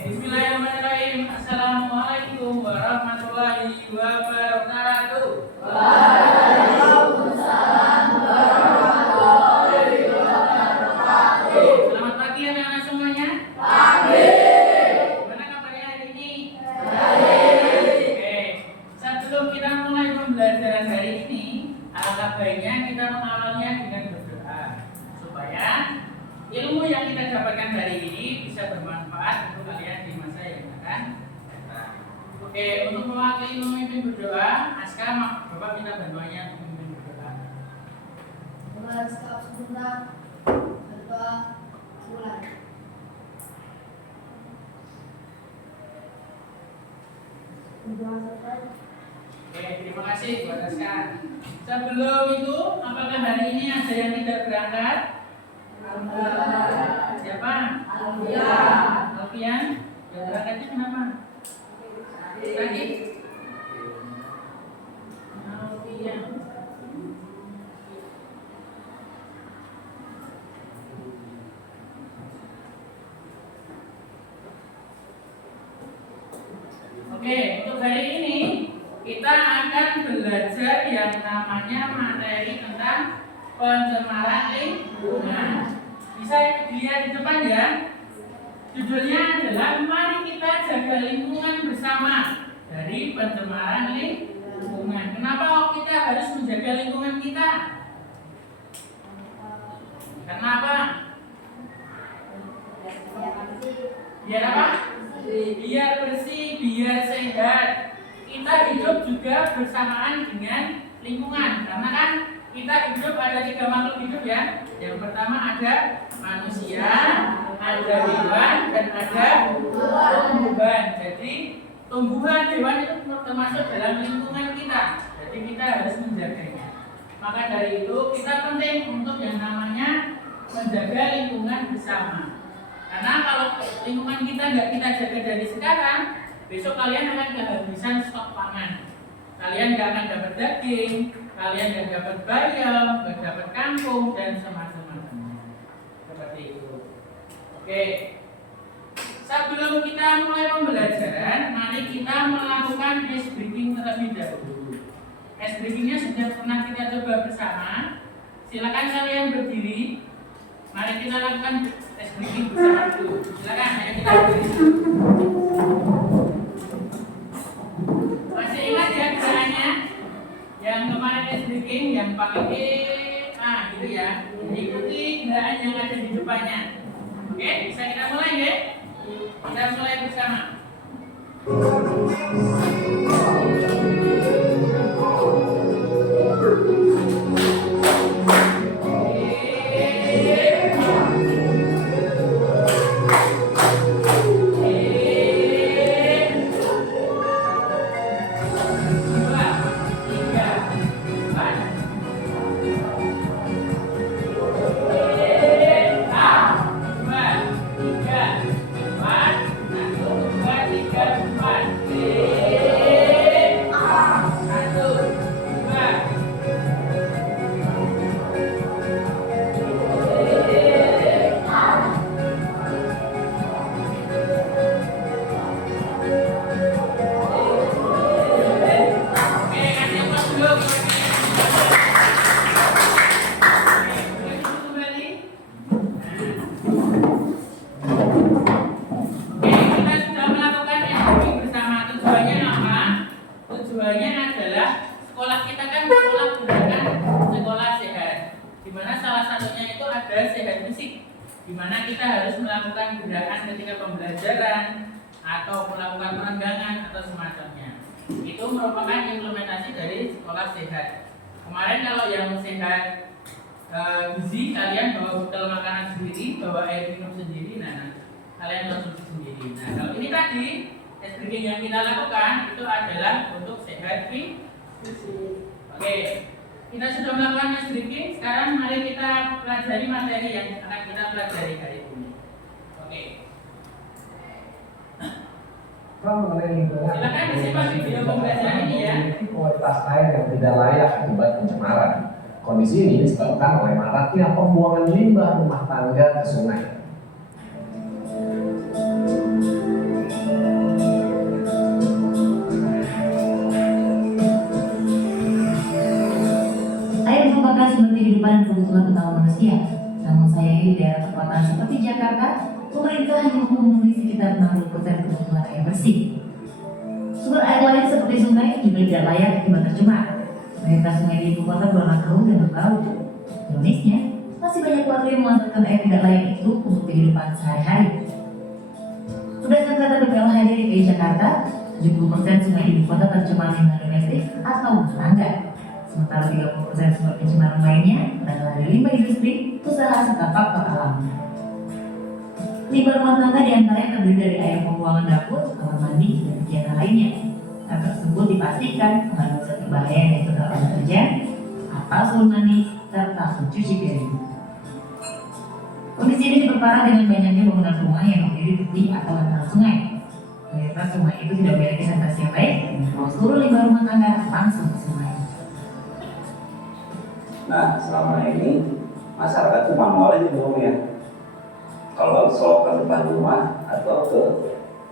Bismillahirrahmanirrahim. Assalamualaikum warahmatullahi wabarakatuh. Waalaikumsalam warahmatullahi wabarakatuh. Selamat pagi anak-anak semuanya. Pagi. Gimana kabarnya hari ini? Baik. Oke. Sebelum kita mulai pembelajaran hari ini, alangkah baiknya kita mengawalnya dengan berdoa supaya ilmu yang kita dapatkan hari ini bisa bermanfaat untuk kalian di masa yang akan datang. Oke, untuk mewakili memimpin berdoa, Aska, Bapak minta bantuannya untuk memimpin berdoa. Mulai stop sebentar. Berdoa mulai. Berdoa selesai. Oke, terima kasih buat Aska. Sebelum itu, apakah hari ini ada yang tidak berangkat? Alhamdulillah. Siapa? Alhamdulillah. Alfian? Yang berangkatnya kenapa? Sakit? Alfian. Oke, untuk hari ini kita akan belajar yang namanya materi tentang pencemaran lingkungan. Bisa dilihat di depan ya. Judulnya adalah mari kita jaga lingkungan bersama dari pencemaran lingkungan. Kenapa kok kita harus menjaga lingkungan kita? Kenapa? Biar apa? Biar bersih, biar sehat. Kita hidup juga bersamaan dengan lingkungan. Karena kan kita hidup ada 3 makhluk hidup ya. Yang pertama ada manusia, ada hewan, dan ada tumbuhan. Jadi tumbuhan, hewan itu termasuk dalam lingkungan kita. Jadi kita harus menjaganya. Maka dari itu kita penting untuk yang namanya menjaga lingkungan bersama. Karena kalau lingkungan kita nggak kita jaga dari sekarang, besok kalian akan kehabisan stok pangan. Kalian nggak akan dapat daging, kalian nggak dapat bayam, nggak dapat kangkung, dan semacam-macamnya. Seperti itu. Oke. Sebelum kita mulai pembelajaran, mari kita melakukan ice breaking terlebih dahulu. Ice breakingnya sudah pernah kita coba bersama. Silakan kalian berdiri. Mari kita lakukan ice breaking bersama dulu. Silakan, ayo kita berdiri. Masih ingat ya gerakannya? Yang kemarin ice breaking yang pakai gitu ya. Ikuti gerakan yang ada di depannya. Oke, bisa kita mulai ya? Kita mulai bersama. Di mana kita harus melakukan gerakan ketika pembelajaran atau melakukan perenggangan atau semacamnya. Itu merupakan implementasi dari sekolah sehat. Kemarin kalau yang sehat gizi, kalian bawa bekal makanan sendiri, bawa air minum sendiri, nah kalian konsumsi sendiri. Nah kalau ini tadi ice breaking yang kita lakukan itu adalah untuk sehat fisik. Oke. Kita sudah melakukan ice breaking, sekarang mari kita pelajari materi yang akan kita pelajari hari ini. Oke. Mengenai lingkungan, silakan disimak video pembelajaran ini ya. Kualitas air yang tidak layak akibat pencemaran. Kondisi ini disebabkan oleh maraknya pembuangan limbah rumah tangga ke sungai. Air merupakan sumber kehidupan dan kebutuhan utama manusia. Namun sayangnya di daerah perkotaan seperti Jakarta, pemerintah hanya mampu memenuhi sekitar 60% kebutuhan air bersih. Sumber air lain seperti sungai juga tidak layak akibat tercemar. Mayoritas sungai di ibu kota berwarna keruh dan berbau. Ironisnya, masih banyak warga yang memanfaatkan air tidak layak itu untuk kehidupan sehari-hari. Berdasarkan data BPLHD DKI Jakarta, 70% sungai di ibu kota tercemar limbah domestik atau rumah tangga. Sementara 30% sumber pencemaran lainnya berasal dari limbah industri, usaha serta faktor alam. Limbah rumah tangga diantaranya terdiri dari air pembuangan dapur, kamar mandi, dan kegiatan lainnya. Hal tersebut dipastikan mengandung zat berbahaya yaitu deterjen, atau seluruh mandi, serta pencuci piring. Kondisi ini diperparah dengan banyaknya bangunan rumah yang berdiri di tepi atau bantaran sungai. Mayoritas rumah itu tidak memiliki sanitasi yang baik dan membawa seluruh limbah rumah tangga langsung ke sungai. Nah, selama ini masyarakat itu manual aja buangnya. Kalau nggak selok ke depan rumah atau ke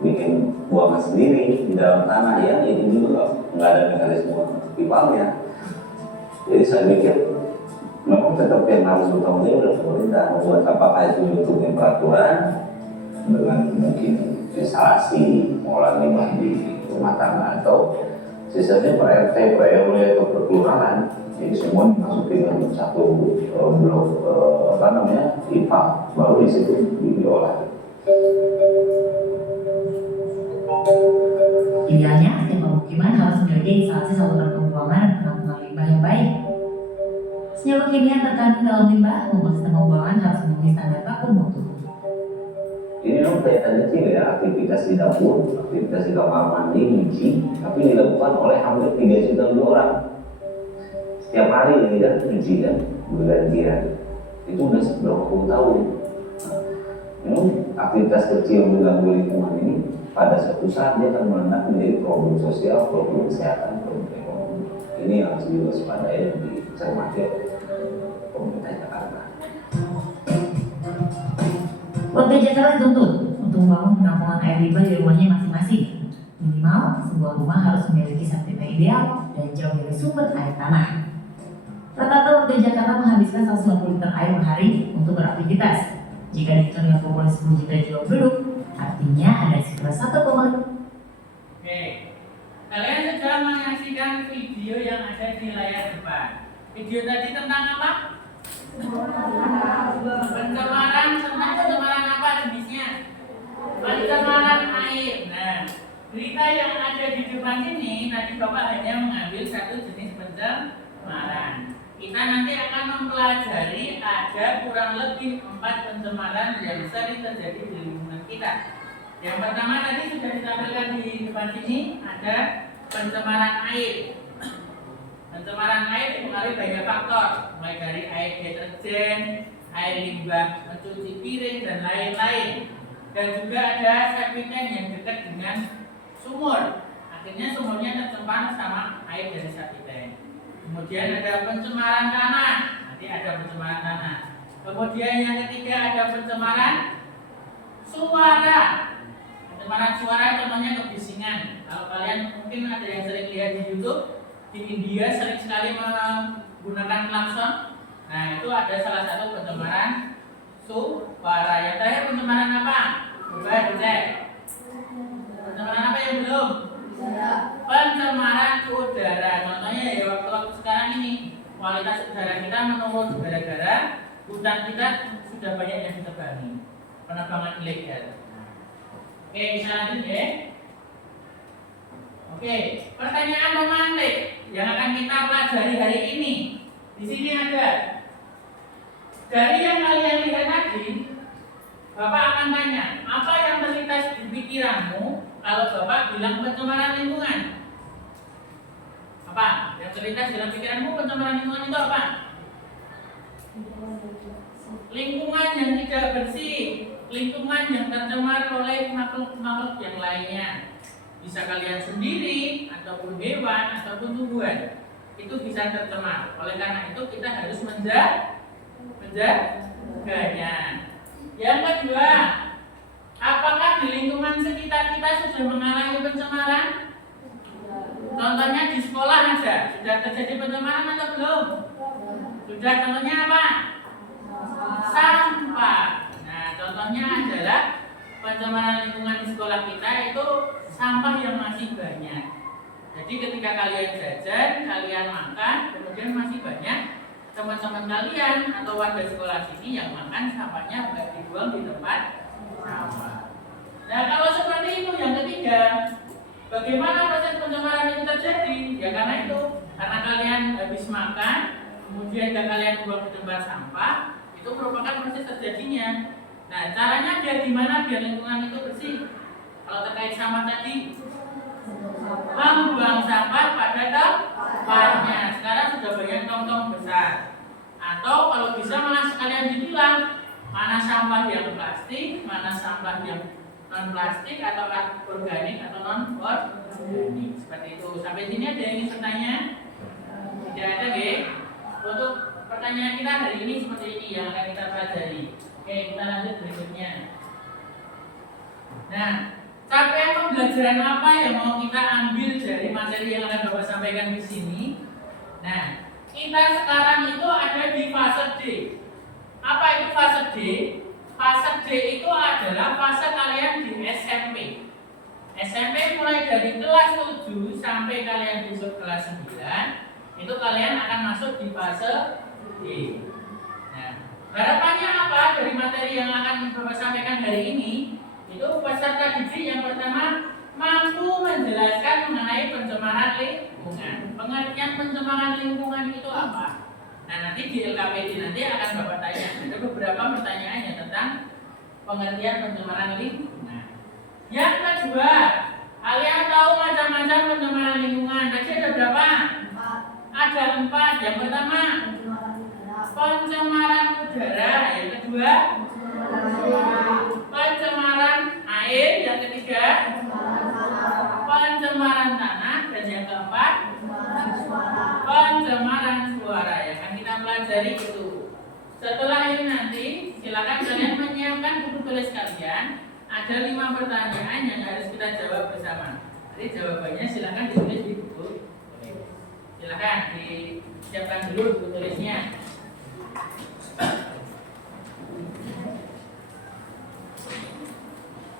bikin buangan sendiri di dalam tanah ya, itu juga nggak ada mekanisme pipanya. Jadi saya mikir memang tetap yang harus bertanggung jawab adalah pemerintah. Membuat apakah itu bentuknya peraturan dengan mungkin instalasi pengolahan limbah di rumah tangga atau sisanya per RT, per RW atau per kelurahan. Jadi semua dimasukin dalam satu blok IPA, baru di situ diolah. Idealnya, setiap pemukiman harus memiliki instalasi saluran pembuangan dan penampungan limbah yang baik. Senyawa kimia yang terkandung dalam limbah membuat sistem pembuangan harus memenuhi standar baku mutu. Ini memang kelihatan kecil ya, aktivitas di dapur, aktivitas di kamar mandi, nyuci, tapi dilakukan oleh hampir 3 juta orang. Setiap hari ini kan nyuci kan, bergantian. Itu udah berapa puluh tahun. Memang aktivitas kecil mengganggu lingkungan ini pada suatu saat dia akan meledak menjadi problem sosial, problem kesehatan, problem ekonomi. Ini yang harus diwaspadai dan dicermati oleh pemerintah Jakarta. Warga Jakarta dituntut untuk membangun penampungan air limbah di rumahnya masing-masing. Minimal, sebuah rumah harus memiliki sertifikat ideal dan jauh dari sumber air tanah. Rata-rata warga Jakarta menghabiskan 150 liter air per hari untuk beraktivitas. Jika dihitung dengan populasi 10 juta jiwa penduduk, artinya ada sekitar 1,5. Oke, kalian sudah menyaksikan video yang ada di layar depan. Video tadi tentang apa? Pencemaran, tentang pencemaran apa jenisnya? Pencemaran air. Nah, berita yang ada di depan ini, tadi Bapak hanya mengambil satu jenis pencemaran. Kita nanti akan mempelajari ada kurang lebih 4 pencemaran yang sering terjadi di lingkungan kita. Yang pertama tadi sudah ditampilkan di depan sini, ada pencemaran air. Pencemaran air dipengaruhi banyak faktor, mulai dari air deterjen, air limbah mencuci piring dan lain-lain. Dan juga ada septic tank yang dekat dengan sumur. Akhirnya sumurnya tercemar sama air dari septic tank. Kemudian ada pencemaran tanah, nanti ada pencemaran tanah. Kemudian yang ketiga ada pencemaran suara. Pencemaran suara contohnya kebisingan. Kalau kalian mungkin ada yang sering lihat di YouTube, di India sering sekali menggunakan klakson. Nah itu ada salah satu pencemaran suara. Yang terakhir pencemaran apa? Coba dicek. Pencemaran apa yang belum? Pencemaran udara. Contohnya ya waktu sekarang ini kualitas udara kita menurun gara-gara hutan kita sudah banyak yang ditebangi, penebangan ilegal. Oke, kita lanjut ya. Oke, pertanyaan memantik yang akan kita pelajari hari ini. Di sini ada. Dari yang kalian lihat tadi, Bapak akan tanya, apa yang terlintas di pikiranmu kalau Bapak bilang pencemaran lingkungan? Apa? Yang terlintas dalam pikiranmu pencemaran lingkungan itu apa? Lingkungan yang tidak bersih, lingkungan yang tercemar oleh makhluk-makhluk yang lainnya. Bisa kalian sendiri, ataupun hewan, ataupun tumbuhan. Itu bisa tercemar. Oleh karena itu kita harus menjaganya. Yang kedua, apakah di lingkungan sekitar kita sudah mengalami pencemaran? Contohnya di sekolah aja, sudah terjadi pencemaran atau belum? Sudah, contohnya apa? Sampah. Nah, contohnya adalah pencemaran lingkungan di sekolah kita itu sampah yang masih banyak. Jadi ketika kalian jajan, kalian makan, kemudian masih banyak teman-teman kalian atau warga sekolah sini yang makan sampahnya nggak dibuang di tempat sampah. Nah, kalau seperti itu yang ketiga, bagaimana proses pencemaran itu terjadi? Ya karena itu, karena kalian habis makan, kemudian kalian buang di tempat sampah, itu merupakan proses terjadinya. Nah, caranya biar gimana biar lingkungan itu bersih? Kalau terkait sampah tadi, membuang sampah pada tempatnya. Sekarang sudah banyak tong-tong besar. Atau kalau bisa malah sekalian dibilang mana sampah yang plastik, mana sampah yang non plastik atau organik atau non organik. Seperti itu. Sampai sini ada yang ingin bertanya? Tidak ada, nggih? Untuk pertanyaan kita hari ini seperti ini yang akan kita pelajari. Oke, kita lanjut berikutnya. Nah, capaian pembelajaran apa yang mau kita ambil dari materi yang akan Bapak sampaikan di sini? Nah, kita sekarang itu ada di fase D. Apa itu fase D? Fase D itu adalah fase kalian di SMP. SMP mulai dari kelas 7 sampai kalian masuk kelas 9, itu kalian akan masuk di fase D. Nah, harapannya apa dari materi yang akan Bapak sampaikan hari ini? Itu peserta didik yang pertama mampu menjelaskan mengenai pencemaran lingkungan. Pengertian pencemaran lingkungan itu apa? Nah, nanti di LKPD nanti akan Bapak tanya. Ada beberapa pertanyaannya tentang pengertian pencemaran lingkungan. Yang kedua, kalian tahu macam-macam pencemaran lingkungan. Tadi ada berapa? 4. Ada 4. Yang pertama, pencemaran udara. Yang kedua, pencemaran air. Yang ketiga, pencemaran tanah. Dan yang keempat, pencemaran suara. Yang akan kita pelajari itu. Setelah ini nanti silakan kalian menyiapkan buku tulis kalian. Ada 5 pertanyaan yang harus kita jawab bersama. Jadi jawabannya silakan ditulis di buku. Silakan disiapkan dulu buku tulisnya.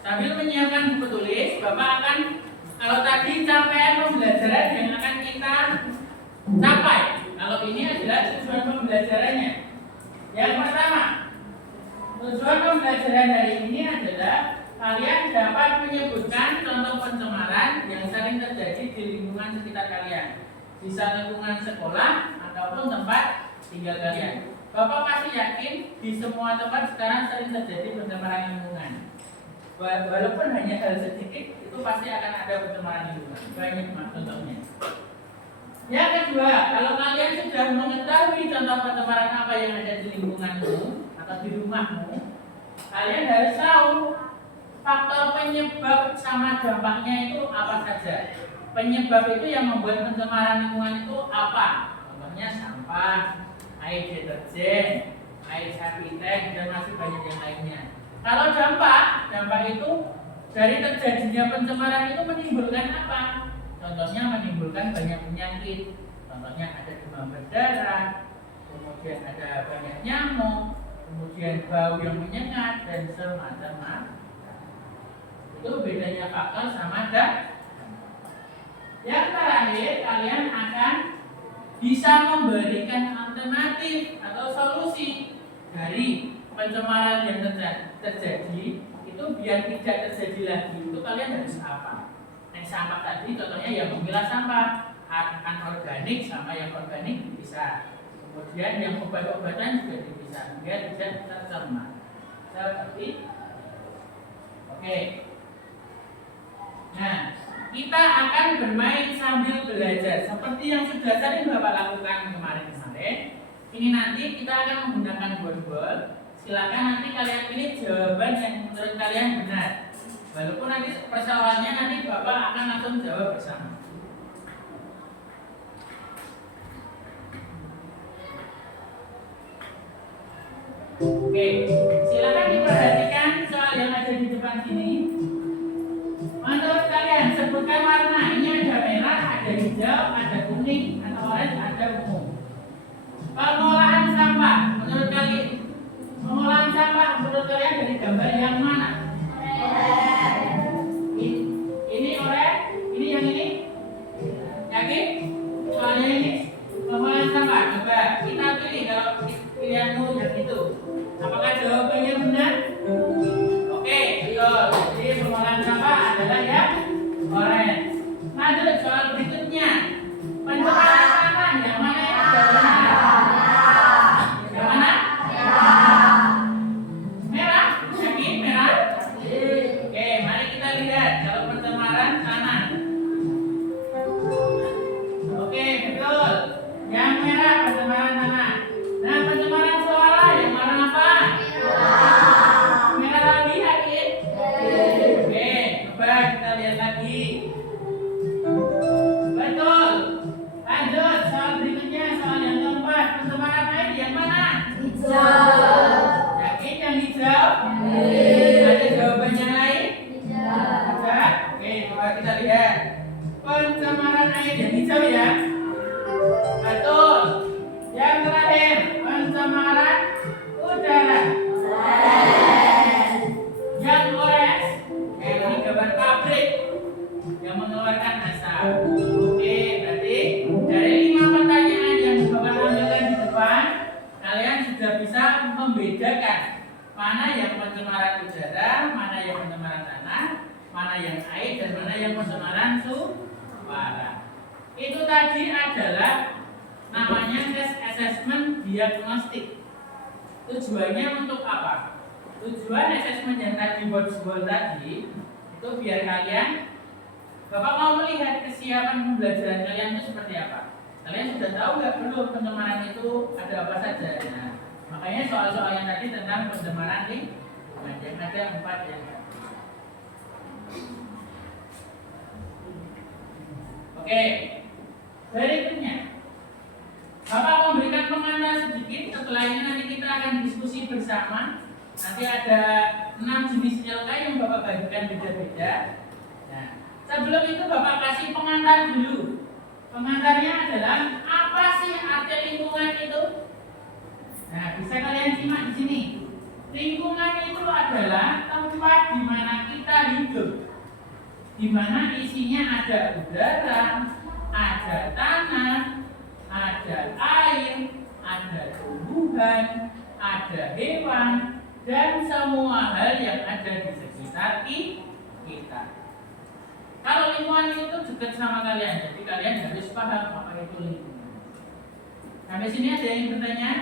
Sambil menyiapkan buku tulis, Bapak akan, kalau tadi capaian pembelajaran yang akan kita capai. Kalau ini adalah tujuan pembelajarannya. Yang pertama, tujuan pembelajaran hari ini adalah kalian dapat menyebutkan contoh pencemaran yang sering terjadi di lingkungan sekitar kalian, bisa lingkungan sekolah ataupun tempat tinggal kalian. Bapak pasti yakin di semua tempat sekarang sering terjadi pencemaran lingkungan. Walaupun hanya hal sedikit, itu pasti akan ada pencemaran lingkungan. Banyak contohnya. Yang kedua, kalau kalian sudah mengetahui contoh pencemaran apa yang ada di lingkunganmu atau di rumahmu, kalian harus tahu faktor penyebab sama dampaknya itu apa saja. Penyebab itu yang membuat pencemaran lingkungan itu apa? Contohnya sampah, air deterjen, air sapi tank, dan masih banyak yang lainnya. Kalau dampak itu dari terjadinya pencemaran itu menimbulkan apa? Contohnya menimbulkan banyak penyakit. Contohnya ada demam berdarah, kemudian ada banyak nyamuk, kemudian bau yang menyengat dan semacam-macam. Itu bedanya faktor sama dampak. Yang terakhir, kalian akan bisa memberikan alternatif atau solusi dari pencemaran yang terjadi itu biar tidak terjadi lagi. Itu kalian harus apa? Yang sampah tadi contohnya yang memilah sampah anorganik sama yang organik dipisah. Kemudian yang obat-obatan juga dipisah biar tidak tercemar. Seperti oke. Nah, kita akan bermain sambil belajar seperti yang sudah sering Bapak lakukan kemarin-kemarin. Ini nanti kita akan menggunakan bol-bol. Silakan nanti kalian pilih jawaban yang menurut kalian benar. Walaupun nanti persoalannya nanti Bapak akan langsung jawab bersama. Oke, silakan diperhatikan soal yang ada di depan sini. Menurut kalian sebutkan warna. Ini ada merah, ada hijau, ada kuning, ada oranye, ada ungu. Pengolahan pilihanmu yang itu. Apakah jawabannya benar? Oke, betul. Jadi pemolaan berapa adalah yang orange. Lanjut soal berikutnya. Pencemaran tanah yang mana yang sudah benar? Yang mana? Merah. Yakin merah? Oke, mari kita lihat kalau pencemaran tanah. Oke, betul. Yang merah pencemaran tanah. Nah, pencemaran suara yang warna apa? Merah lagi, yakin? Oke, coba kita lihat lagi. Betul. Lanjut, soal berikutnya, soal yang keempat. Pencemaran air yang mana? Yakin yang hijau? Ada jawabannya lain? Ada? Oke, coba kita lihat. Pencemaran air yang hijau ya. Betul. Yang terakhir, pencemaran udara. Yang orange, ini gambar pabrik yang mengeluarkan asap. Oke, berarti dari 5 pertanyaan yang Bapak ambilkan di depan, kalian sudah bisa membedakan mana yang pencemaran udara, mana yang pencemaran tanah, mana yang air, dan mana yang pencemaran suara. Itu tadi adalah namanya tes assessment diagnostik. Tujuannya untuk apa? Tujuan assessment yang tadi buat tadi itu biar kalian, Bapak mau melihat kesiapan pembelajaran kalian itu seperti apa. Kalian sudah tahu nggak belum pencemaran itu ada apa saja? Nah, makanya soal-soal yang tadi tentang pencemaran lingkungan yang ada 4 yang ada. Oke, berikutnya Bapak memberikan pengantar sedikit. Setelah ini nanti kita akan diskusi bersama. Nanti ada 6 jenis LK yang Bapak bagikan beda-beda. Nah, sebelum itu Bapak kasih pengantar dulu. Pengantarnya adalah apa sih arti lingkungan itu? Nah, bisa kalian simak di sini. Lingkungan itu adalah tempat di mana kita hidup, di mana isinya ada udara, ada tanah, ada air, ada tumbuhan, ada hewan, dan semua hal yang ada di sekitar kita. Kalau lingkungan itu dekat sama kalian, jadi kalian harus paham apa itu lingkungan. Sampai sini ada yang bertanya?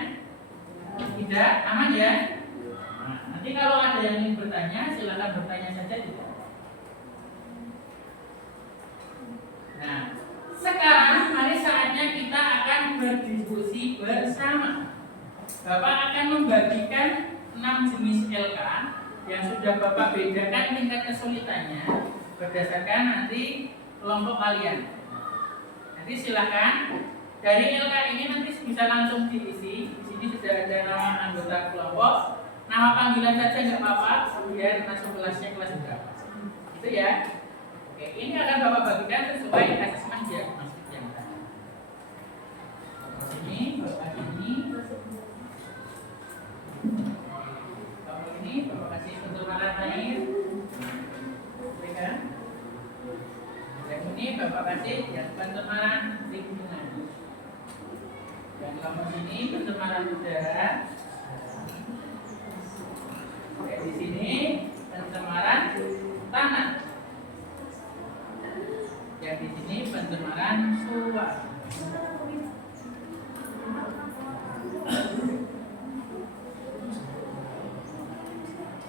Tidak? Aman ya? Nah, nanti kalau ada yang ingin bertanya, silakan bertanya saja tidak. Nah, sekarang mari saatnya kita akan berdiskusi bersama. Bapak akan membagikan 6 jenis LK yang sudah Bapak bedakan tingkat kesulitannya berdasarkan nanti kelompok kalian. Nanti silakan dari LK ini nanti bisa langsung diisi. Di sini sudah ada nama anggota kelompok, nama panggilan saja nggak apa-apa, biar masuk kelasnya kelas berapa. Itu ya. Oke, ini akan Bapak bagikan sesuai asesmen diagnostik yang tadi. Ini, Bapak ini. Bapak ini, Bapak kasih pencemaran air. Ya. Yang ini Bapak kasih yang pencemaran lingkungan. Yang kelompok ini pencemaran udara. Oke, di sini pencemaran tanah. Yang di sini pencemaran suara.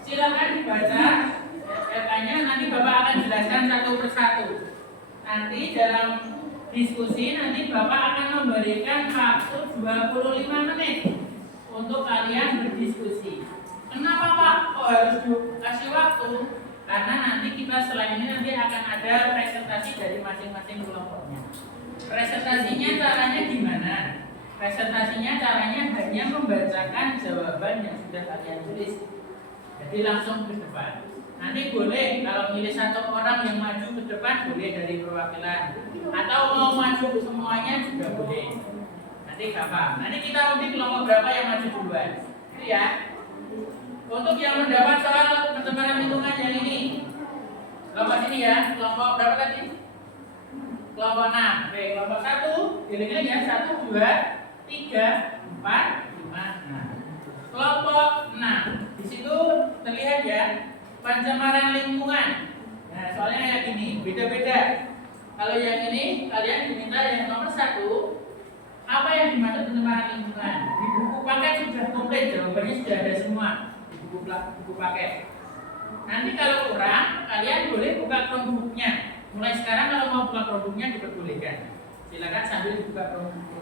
Silakan dibaca LK-nya, nanti Bapak akan jelaskan satu persatu. Nanti dalam diskusi nanti Bapak akan memberikan waktu 25 menit untuk kalian berdiskusi. Kenapa Pak kok harus dikasih waktu? Karena nanti kita setelah ini nanti akan ada presentasi dari masing-masing kelompoknya. Presentasinya caranya gimana? Presentasinya caranya hanya membacakan jawaban yang sudah kalian tulis. Jadi langsung ke depan. Nanti boleh kalau milih satu orang yang maju ke depan boleh dari perwakilan, atau mau maju semuanya juga boleh. Nanti apa? Nanti kita undi kelompok berapa yang maju duluan. Itu ya. Untuk yang mendapat soal pencemaran lingkungan yang ini, kelompok ini ya, kelompok berapa tadi? Kelompok 6. Oke, kelompok 1, dilihat ya, 1, 2, 3, 4, 5, 6. pencemaran lingkungan. Nah, soalnya kayak gini, beda-beda. Kalau yang ini kalian diminta yang nomor 1, apa yang dimaksud pencemaran lingkungan? Di buku paket sudah komplit, jawabannya sudah ada semua di buku paket. Nanti kalau kurang, kalian boleh buka Chromebook-nya. Mulai sekarang kalau mau buka Chromebook-nya diperbolehkan. Silakan sambil buka Chromebook-nya.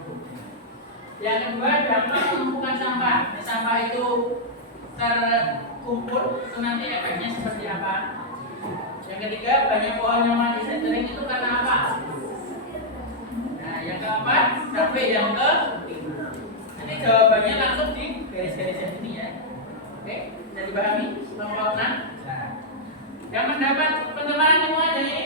Yang kedua, dampak penumpukan sampah. Sampah itu terkumpul, itu nanti efeknya seperti apa? Yang ketiga, banyak pohon yang mati sering itu karena apa? Nah, yang keempat, sampai yang ke nanti jawabannya langsung di garis-garis yang ini ya. Oke, bisa dipahami? Kelompok 6. Nah, yang mendapat pencemaran lingkungan dari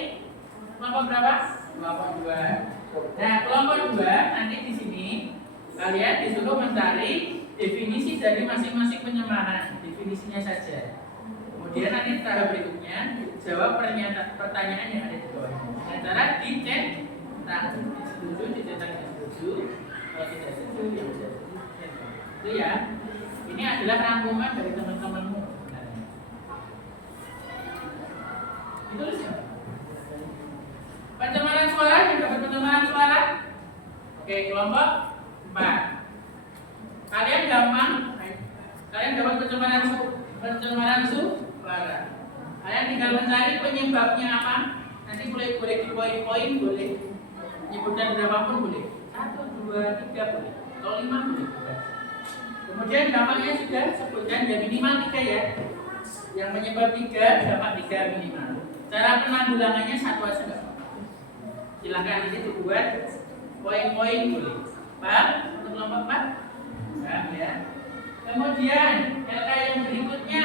kelompok berapa? Kelompok 2. Nah, kelompok 2 nanti di sini kalian disuruh mencari definisi dari masing-masing pencemaran, definisinya saja. Kemudian nanti tahap berikutnya jawab pertanyaan yang ada di bawahnya. Dengan cara dicek, setuju, dicetak yang setuju, kalau tidak setuju yang tidak setuju. Itu ya. Ini adalah rangkuman dari teman-temanmu. Itu siapa? Pencemaran suara, yang dapat pencemaran suara. Oke, kelompok 4. Kalian gampang. Kalian dapat pencemaran suara. Kalian tinggal mencari penyebabnya apa. Nanti boleh di poin-poin, boleh menyebutkan berapapun boleh. 1, 2, 3 boleh. Atau 5 boleh. Kemudian dampaknya sudah sebutkan ya minimal 3 ya. Yang menyebab 3, dapat 3 minimal. Cara penanggulangannya 1 aja enggak apa-apa. Silakan ini dibuat poin-poin boleh. Paham? Untuk kelompok 4? Paham ya. Kemudian LK yang berikutnya.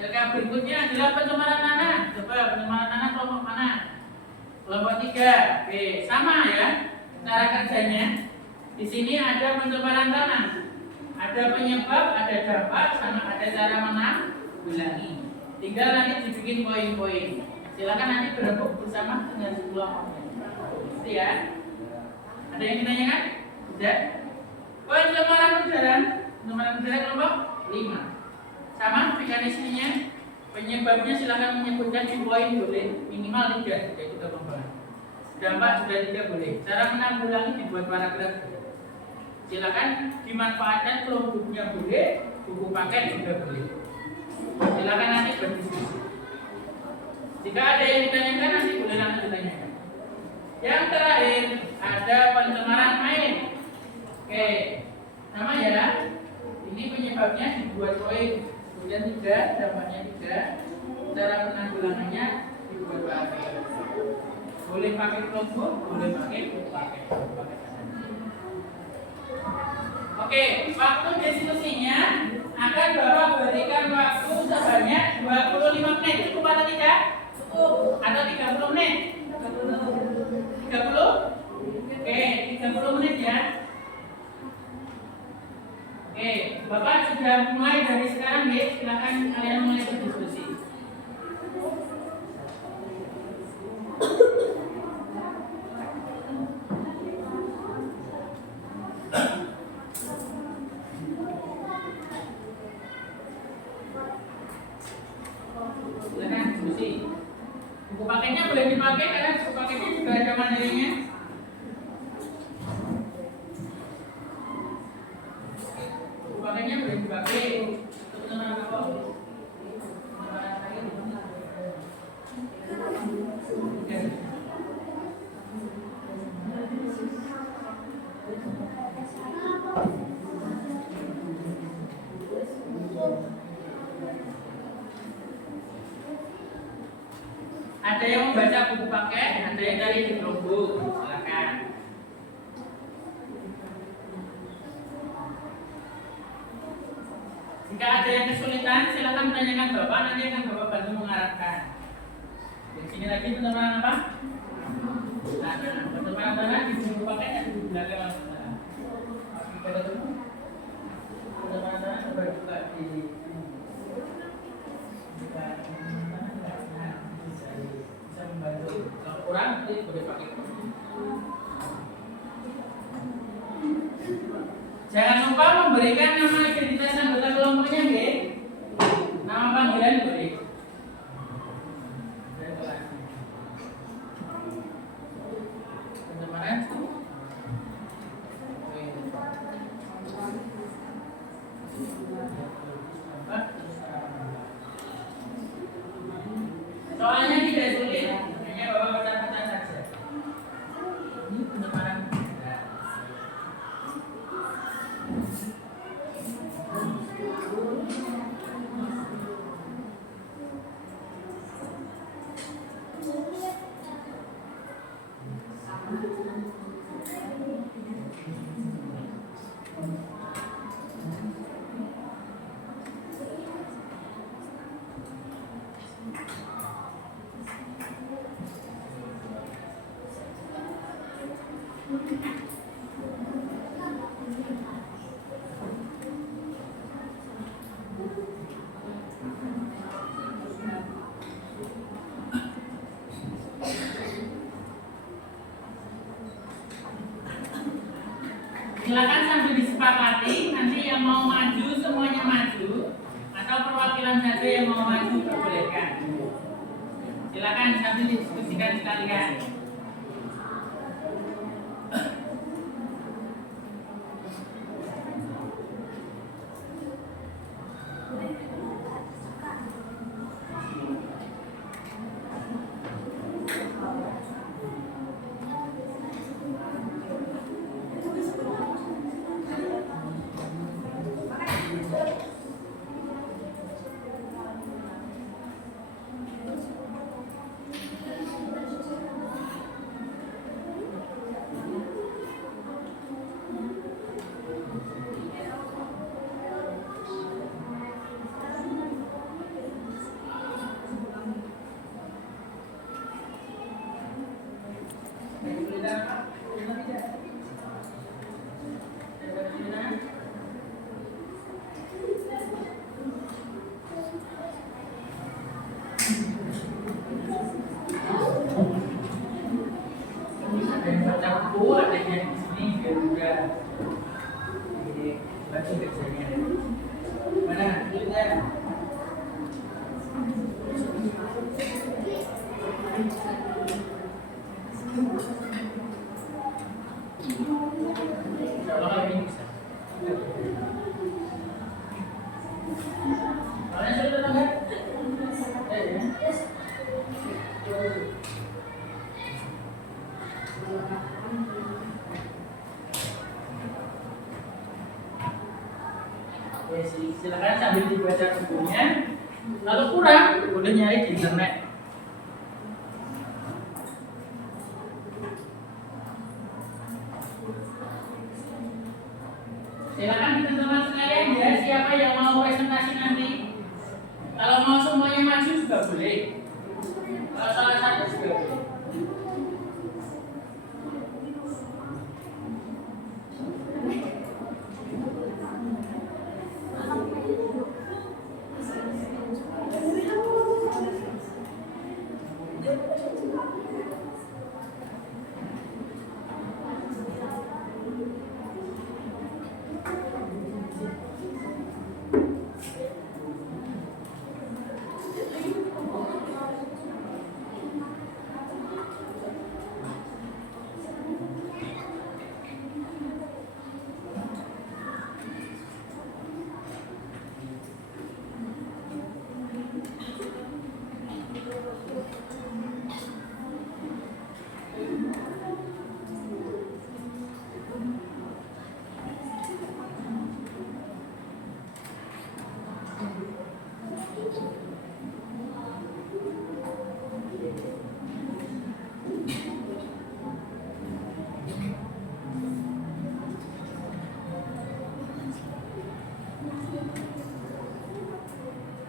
LK berikutnya adalah pencemaran tanah. Coba pencemaran tanah kelompok mana? Kelompok 3. Oke, sama ya. Cara kerjanya. Di sini ada pencemaran tanah. Ada penyebab, ada dampak, sama ada cara menanggulangi. Tinggal nanti dibikin poin-poin. Silakan nanti berembuk bersama dengan kelompoknya. Itu ya. Ada yang ditanyakan? Tidak. Pencemaran udara. Pencemaran udara kelompok 5. Sama mekanismenya. Penyebabnya silakan menyebutkan di poin boleh minimal 3. Jadi kita kelompok. Dampak sudah 3 boleh. Cara menanggulangi dibuat paragraf. Silakan dimanfaatkan kelompoknya boleh, buku paket juga boleh. Silakan nanti berdiskusi. Jika ada yang ditanyakan nanti boleh langsung ditanyakan. Yang terakhir ada pencemaran air. Oke, sama ya. Ini penyebabnya dibuat poin. Kemudian 3, dampaknya 3. Cara penanggulangannya dibuat paket. Boleh pakai kelompok, boleh pakai buku paket. Oke, waktu diskusinya akan Bapak berikan waktu sebanyak 25 menit. Cukup atau tidak? Cukup. Atau 30 menit? 30? Oke, 30 menit ya. Oke, Bapak sudah mulai dari sekarang ya. Silakan kalian mulai berdiskusi. Silakan diskusi. Buku paketnya boleh dipakai karena buku paketnya juga ada materinya. Buku paketnya boleh dipakai untuk teman-teman apa? Ada yang membaca buku paket, ada yang cari di Chromebook. Silakan. Jika ada yang kesulitan, silakan tanyakan Bapak, nanti akan Bapak bantu mengarahkan. Di sini lagi teman-teman apa? Nah, teman-teman di buku paketnya di belakang. Teman-teman coba buka di bisa membantu. Kalau kurang nanti boleh pakai. Jangan lupa memberikan nama identitas anggota kelompoknya, nggih. Nama panggilan boleh. Soalnya tidak sulit, hanya bapak baca-baca saja. Ini penyebaran. Silakan sambil disepakati, nanti yang mau maju semuanya maju, atau perwakilan saja yang mau maju diperbolehkan. Silakan sambil didiskusikan sekalian. Silakan sambil dibaca bukunya. Kalau kurang, boleh nyari di internet. Silakan teman-teman sekalian ya, siapa yang mau presentasi nanti. Kalau mau semuanya maju juga boleh. Kalau salah satu juga boleh.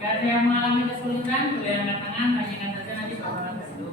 Jika ada yang mengalami kesulitan, boleh angkat tangan, tanyakan saja nanti bakalan bantu.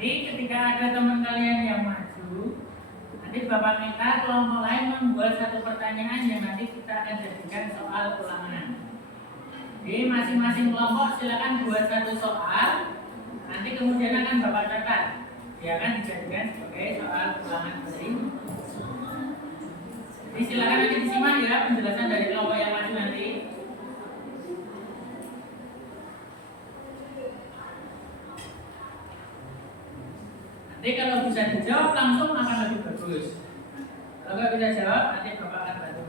Nanti ketika ada teman kalian yang maju, nanti Bapak minta kelompok lain membuat satu pertanyaan yang nanti kita akan jadikan soal ulangan. Jadi masing-masing kelompok silakan buat satu soal, nanti kemudian akan Bapak catat. Dia akan dijadikan sebagai soal ulangan penting. Jadi silakan nanti disimak ya penjelasan dari kelompok yang maju nanti. Nanti kalau bisa dijawab langsung akan lebih bagus. Kalau nggak bisa jawab, nanti Bapak akan bantu.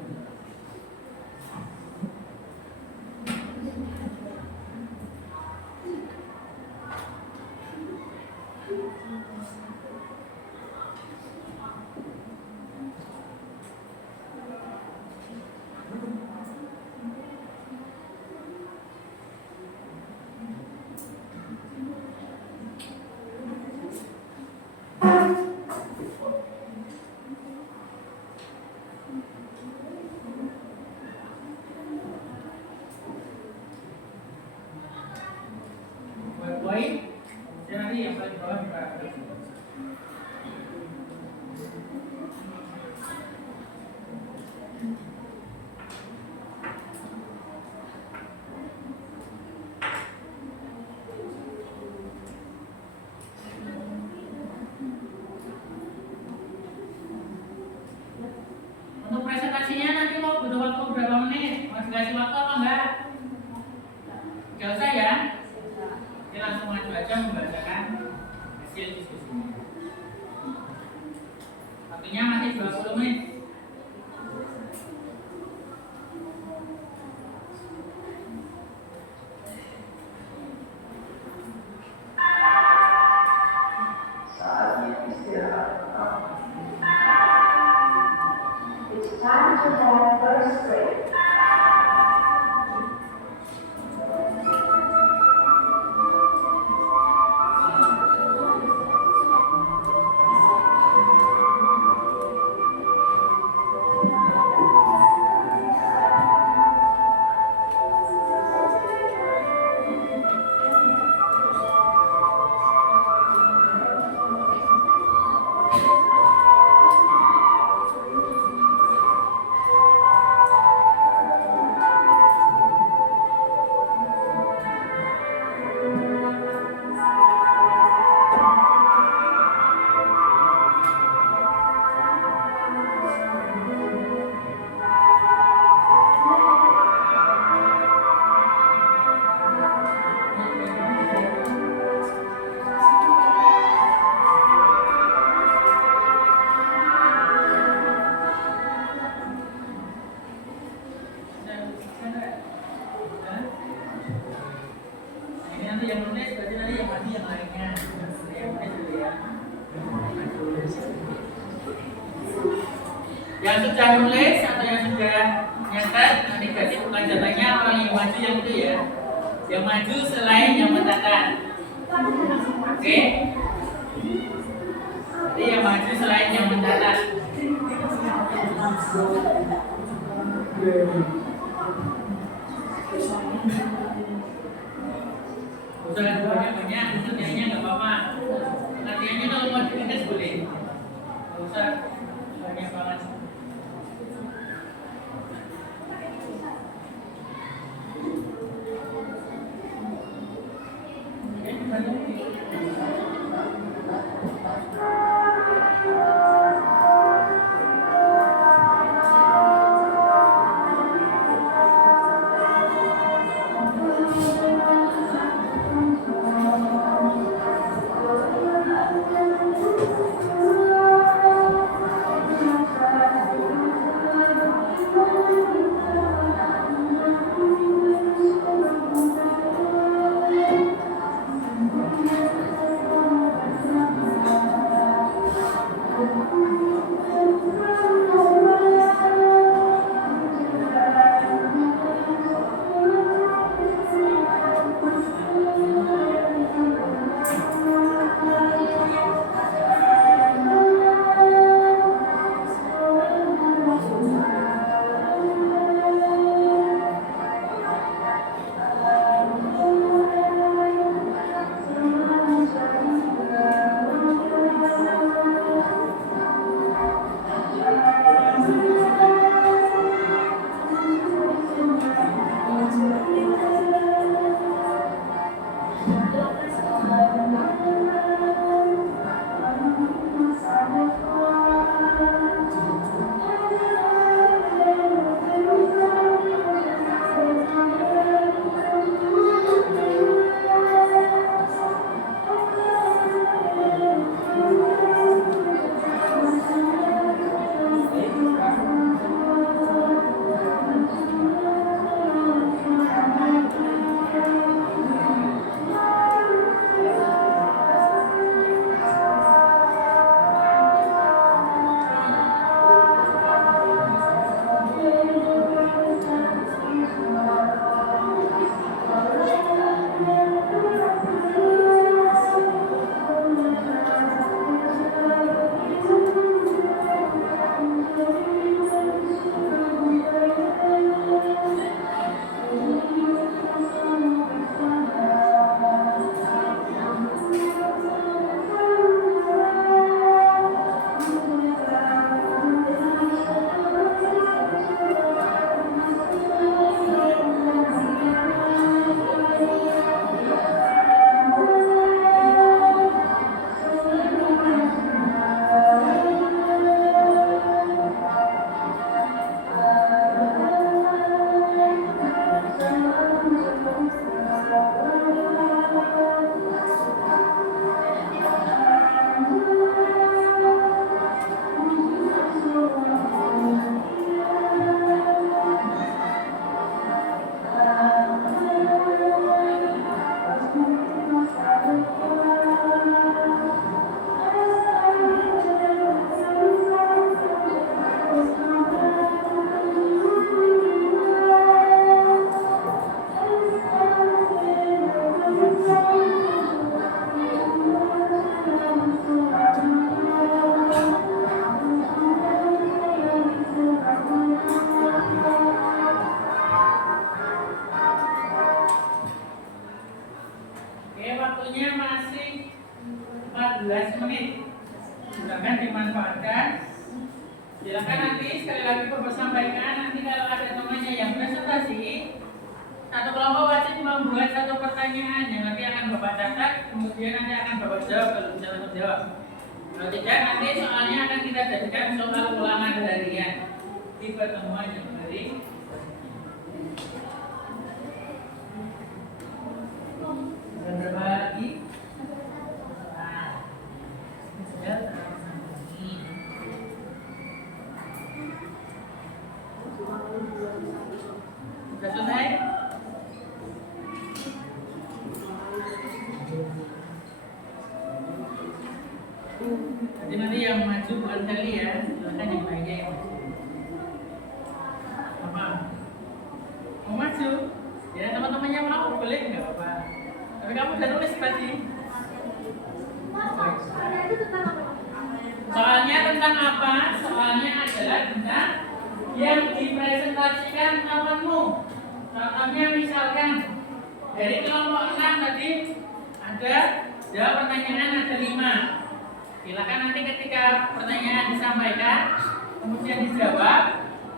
Buat poin, nanti yang paling bawah Bapak. Untuk presentasinya nanti mau butuh waktu berapa menit? Mau dikasih waktu apa enggak? Enggak usah ya. Kita langsung maju aja membacakan hasil diskusinya. Waktunya masih 20 menit. Saatnya istirahat. It's time to have first break. Ini nanti yang nulis berarti nanti yang maju yang lainnya. Yang nulis dulu ya. Yang sudah nulis atau yang sudah nyatet nanti berarti bukan jatahnya orang yang maju yang itu ya. Yang maju selain yang mencatat. Oke? Jadi yang maju selain yang mencatat. Usaha banyak-banyak, latihannya nggak apa-apa. Latihannya kalau mau dirindas boleh. Nggak usah banyak banget. Oke, bantu. menit. Silakan dimanfaatkan. Silakan nanti sekali lagi Bapak sampaikan, nanti kalau ada temannya yang presentasi, satu kelompok wajib membuat satu pertanyaan yang nanti akan Bapak catat, kemudian nanti akan Bapak jawab kalau bisa Bapak jawab. Kalau tidak, nanti soalnya akan kita jadikan soal ulangan harian di pertemuan yang hari. Berapa lagi? Nah, sudah ini. Sudah selesai? Jadi nanti yang maju bukan kalian, silakan yang lainnya yang maju. Apa? Mau maju? Ya teman-temannya mau boleh nggak apa-apa. Tapi kamu udah nulis tadi. Soalnya tentang apa? Soalnya adalah tentang yang dipresentasikan temanmu. Contohnya misalkan dari kelompok 6 tadi ada jawab pertanyaan ada 5. Silakan nanti ketika pertanyaan disampaikan kemudian dijawab.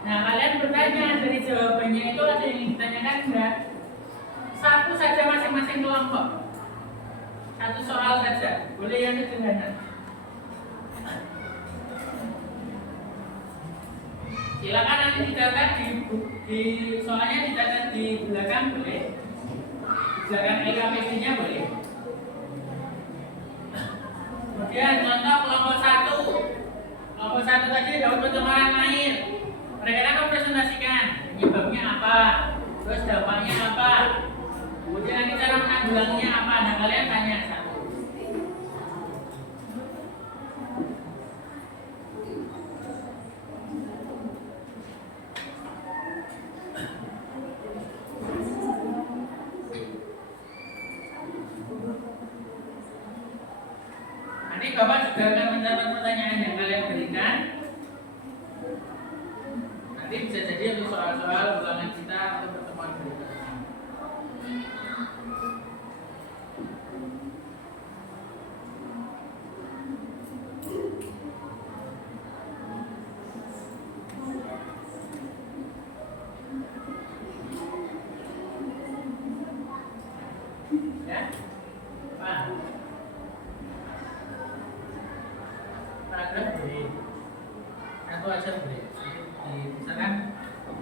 Nah kalian bertanya dari jawabannya itu ada yang ditanyakan enggak? Satu saja masing-masing kelompok. Satu soal saja. Boleh yang sederhana. Silakan nanti dicatat di soalnya dicatat di belakang boleh. Di belakang LKPD-nya boleh. Kemudian contoh kelompok 1. Kelompok 1 tadi daun pencemaran air. Mereka kan mempresentasikan penyebabnya apa, terus dampaknya apa, kemudian nanti cara menanggulanginya apa. Nah kalian tanya satu. Nanti Bapak juga akan mencatat pertanyaan yang kalian berikan. Nanti bisa jadi untuk soal-soal ulangan kita untuk pertemuan berikutnya. Ya, Pak. Paragraf boleh. Satu aja boleh. Misalkan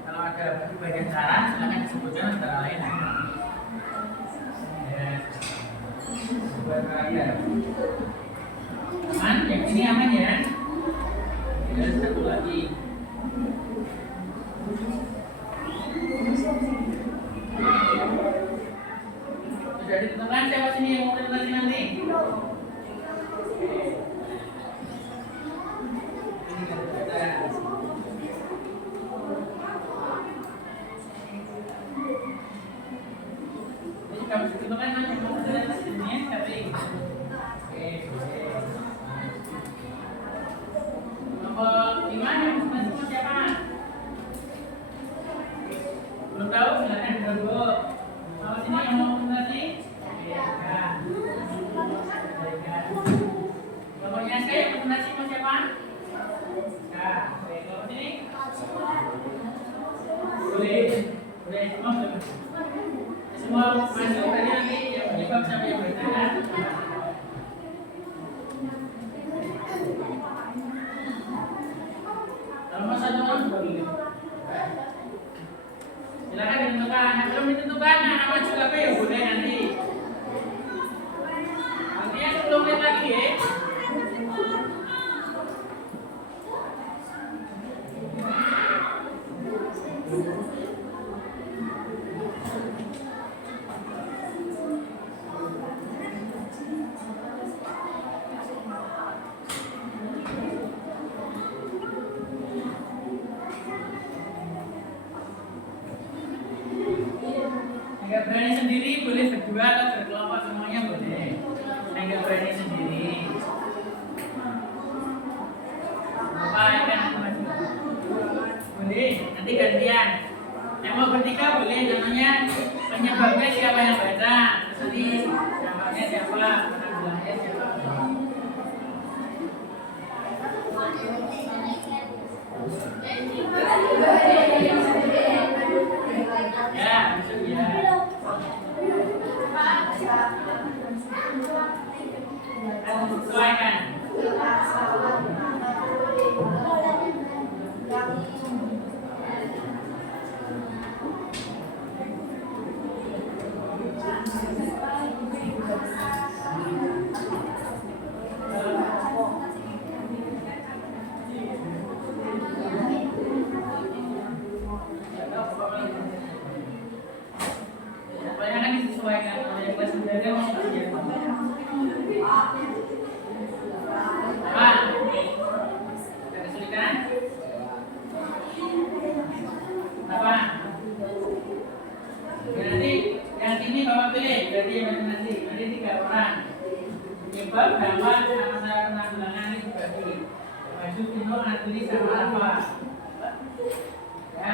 kalau ada bagian saran silakan disebutkan antara lain. Ya. Buat paragraf. Aman? Yang ini aman ya? Tinggal satu lagi. Sudah ditentukan siapa sini yang mau presentasi nanti? Kamu ditentukan nanti mau presentasi sini tapi kelompok 5 yang presentasi siapa? Belum tahu? Silakan dulu. Kalau sini yang mau presentasi? Kelompoknya saya yang presentasi mau siapa? Nah, kalau sini? Boleh, boleh, semua boleh. Semua masuk tadi nanti yang penyebab siapa yang bertanya. Kalau mau satu orang boleh. Silakan ditentukan. Nah, belum ditentukan, nah, nama juga ya boleh nanti. Artinya 10 menit lagi ya. Nggak berani sendiri boleh berdua atau berkelompok semuanya boleh. Nggak berani sendiri. Bapak akan maju. Boleh, nanti gantian. Yang mau bertiga boleh, namanya penyebabnya siapa yang baca. Terus nanti dampaknya siapa, penanggulangannya siapa. gambar antara penanggulangan ini dibagi. Maju Vino, Andri sama Rafa. Ya,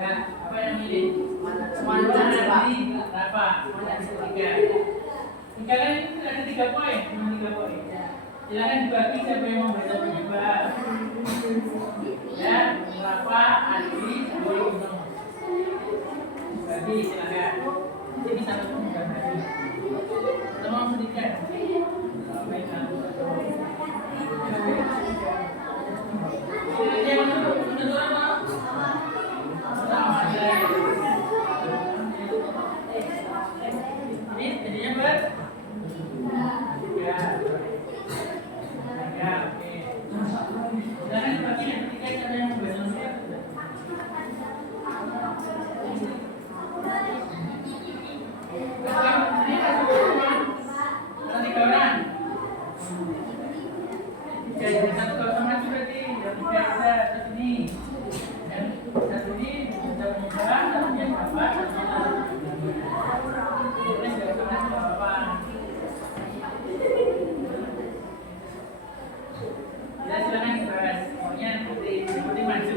ya, apa yang milih? Semuanya Andri, Rafa, semuanya tiga. Tiga kan ada 3 poin, cuma 3 poin. Silakan dibagi siapa yang mau bertanya. Ya, Rafa, Andri, sama Vino. Bagi silakan. Ini satu penggambar bagi. Tolong sedikit. Baiklah. Ini jadinya ber? Ya. Ya, oke. Silakan dibagi yang ketiga siapa yang mau bertanya. Tiga orang. Jadi satu kalau maju berarti yang tiga ada satu ini, dan satu ini sudah menyebar, satu yang dapat, satu ini sudah sama apa? Ya silakan dibahas. Pokoknya seperti maju.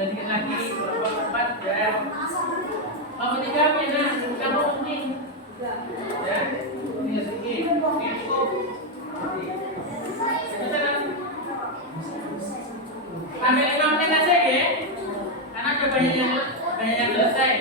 Ganti lagi kelompok 4 ya. Kelompok 3 pindah kamu ini. Ya. Ini sedikit. Ambil 5 menit aja ya. Karena udah banyak yang selesai.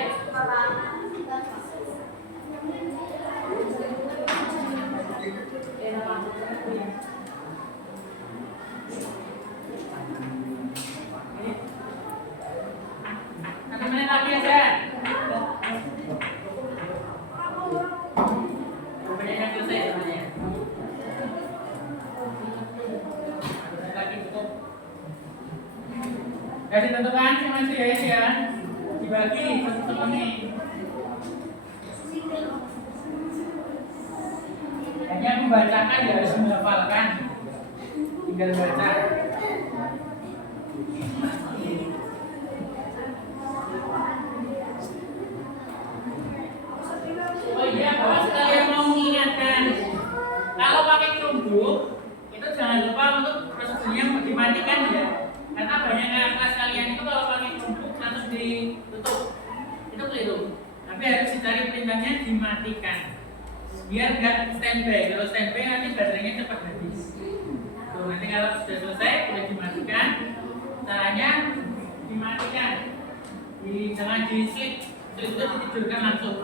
Menit lagi aja. Banyak yang selesai sebenarnya. Lagi tutup. Ya ditentukan sama si ya. Dibagi satu nih. Hanya membacakan ya harus menghafalkan. Tinggal baca. Oh iya, Bapak sekalian mau mengingatkan, kalau pakai Chromebook itu jangan lupa untuk prosedurnya dimatikan ya, karena banyak kelas kalian itu kalau pakai Chromebook langsung ditutup, itu keliru. Tapi harus dicari perintahnya dimatikan, biar nggak standby. Kalau standby nanti baterainya cepat habis. Tuh, nanti kalau sudah selesai sudah dimatikan, caranya dimatikan, jangan di sleep itu ditidurkan langsung.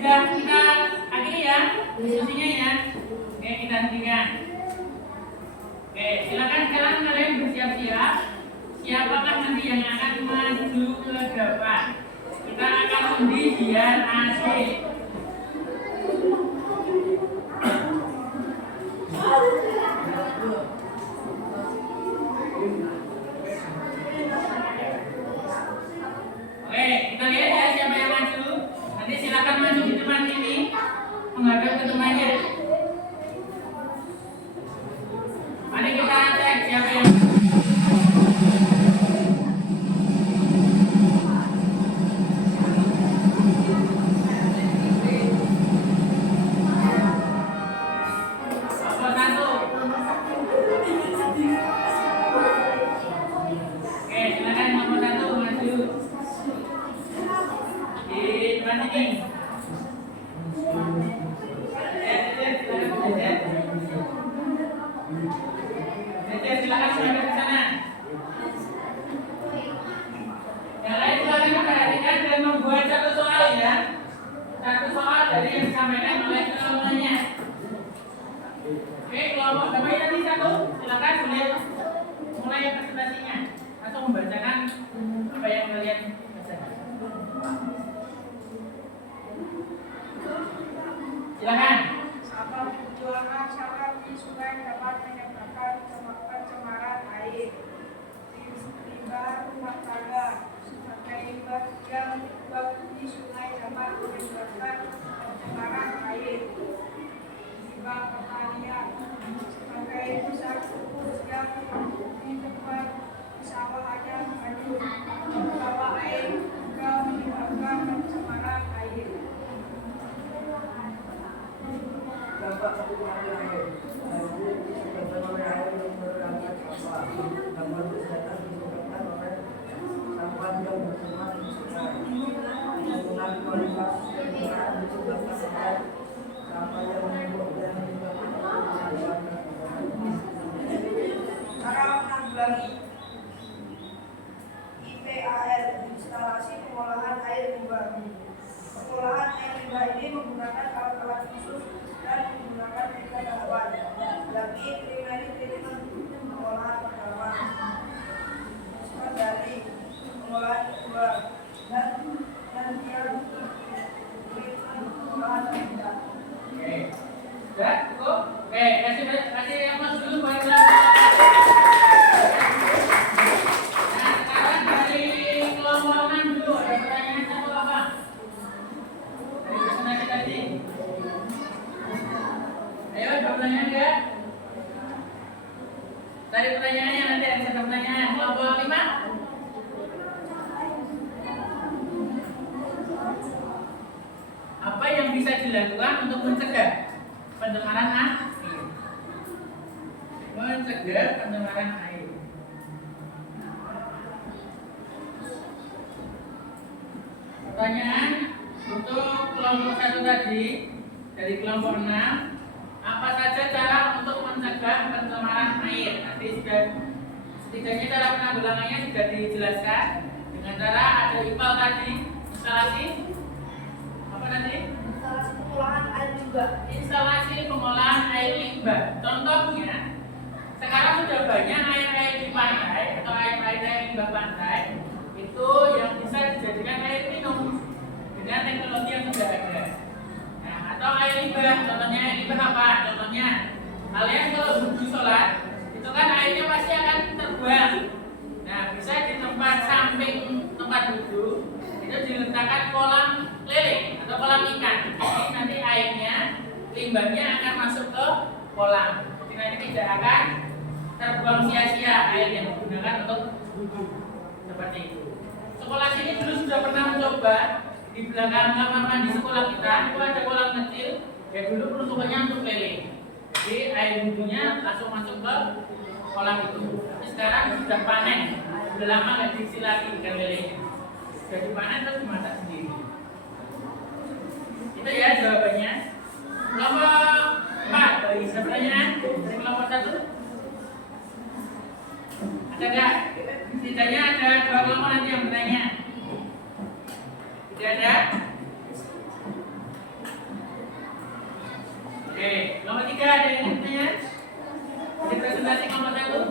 Sudah kita akhiri ya diskusinya ya. Oke, kita hentikan. Oke, silakan sekarang kalian bersiap-siap. Siapakah nanti yang akan maju ke depan? Kita akan undi biar asik. Oke, kita lihat ya siapa yang maju. Nanti silakan maju di depan sini menghadap ke temannya. Mari kita cek siapa yang silakan sampai ke sana. dari yang disampaikan oleh kelompoknya. Oke, kelompok damai nanti satu, silakan boleh mulai presentasinya atau membacakan apa yang kalian bacakan. Silakan. Sampah pembuangan sampah di sungai dapat menyebabkan pencemaran air. Limbah rumah tangga sebagai limbah yang dibuang di sungai dapat menyebabkan pencemaran air. Limbah pertanian sebagai pusat pupuk yang di tempat usahawannya mengandung membawa air juga menyebabkan pencemaran air. Dampak pencemaran air. Pencemaran air yang mengandung sampah. Dampak kesehatan disebabkan oleh sampah yang bercemar di sungai. Penurunan kualitas udara disebabkan oleh sampah yang menumpuk dan menyebabkan penyakit. Cara menanggulangi IPAL, instalasi pengolahan air limbah. Pengolahan air limbah ini menggunakan alat-alat khusus dan menggunakan metode awan, yakni primary treatment pengolahan pertama, sekondari pengolahan kedua, dan tertiary treatment pengolahan ketiga. Oke. Sudah cukup? Oke, kasih yang mas dulu baru. Nah, sekarang dari kelompok 6 dulu ada pertanyaan satu apa? Dari presentasi tadi. Ayo, ada pertanyaan enggak? Dari pertanyaannya nanti ada satu pertanyaan. Kelompok 5? Apa yang bisa dilakukan untuk mencegah pencemaran air? Mencegah pencemaran air. Pertanyaan untuk kelompok 1 tadi dari kelompok 6, apa saja cara untuk mencegah pencemaran air? Nanti sudah setidaknya cara penanggulangannya sudah dijelaskan dengan cara ada IPAL tadi, instalasi apa tadi? Instalasi pengolahan air limbah. Instalasi pengolahan air limbah. Contohnya, sekarang sudah banyak air-air di pantai atau air-air limbah pantai itu yang bisa dijadikan air minum dengan teknologi yang sudah ada. Nah, atau air limbah, contohnya air limbah apa? Contohnya, kalian kalau wudhu sholat, itu kan airnya pasti akan terbuang. Nah, bisa di tempat samping tempat wudhu itu diletakkan kolam lele atau kolam ikan. Jadi nanti airnya, limbahnya akan masuk ke kolam. Jadi nanti tidak akan terbuang sia-sia air yang digunakan untuk wudhu. Seperti itu. Sekolah sini dulu sudah pernah mencoba di belakang kamar mandi sekolah kita itu ada kolam kecil. Ya dulu peruntukannya untuk lele. Jadi air wudhunya langsung masuk ke kolam itu. Tapi sekarang sudah panen. Sudah lama nggak diisi lagi ikan lelenya. Sudah dipanen terus dimasak sendiri. Itu ya jawabannya. Kelompok 4 dari pertanyaan dari kelompok 1. Ada nggak? Setidaknya ada 2 kelompok nanti yang bertanya. Tidak ada? Oke, kelompok 3 ada yang ingin bertanya? Jadi presentasi kelompok 1.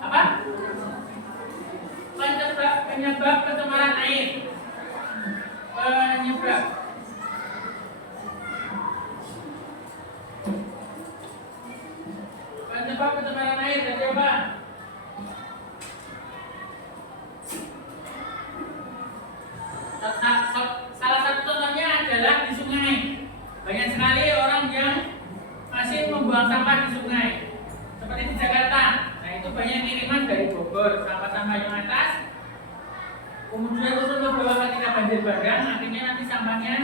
Apa? Penyebab pencemaran air. Penyebab pencemaran air dari apa? Salah satu contohnya adalah di sungai. Banyak sekali orang yang masih membuang sampah di sungai. Seperti di Jakarta. Nah, itu banyak kiriman dari Bogor, sampah-sampah yang atas. Kemudian turun ke bawah ketika banjir bandang, akhirnya nanti sampahnya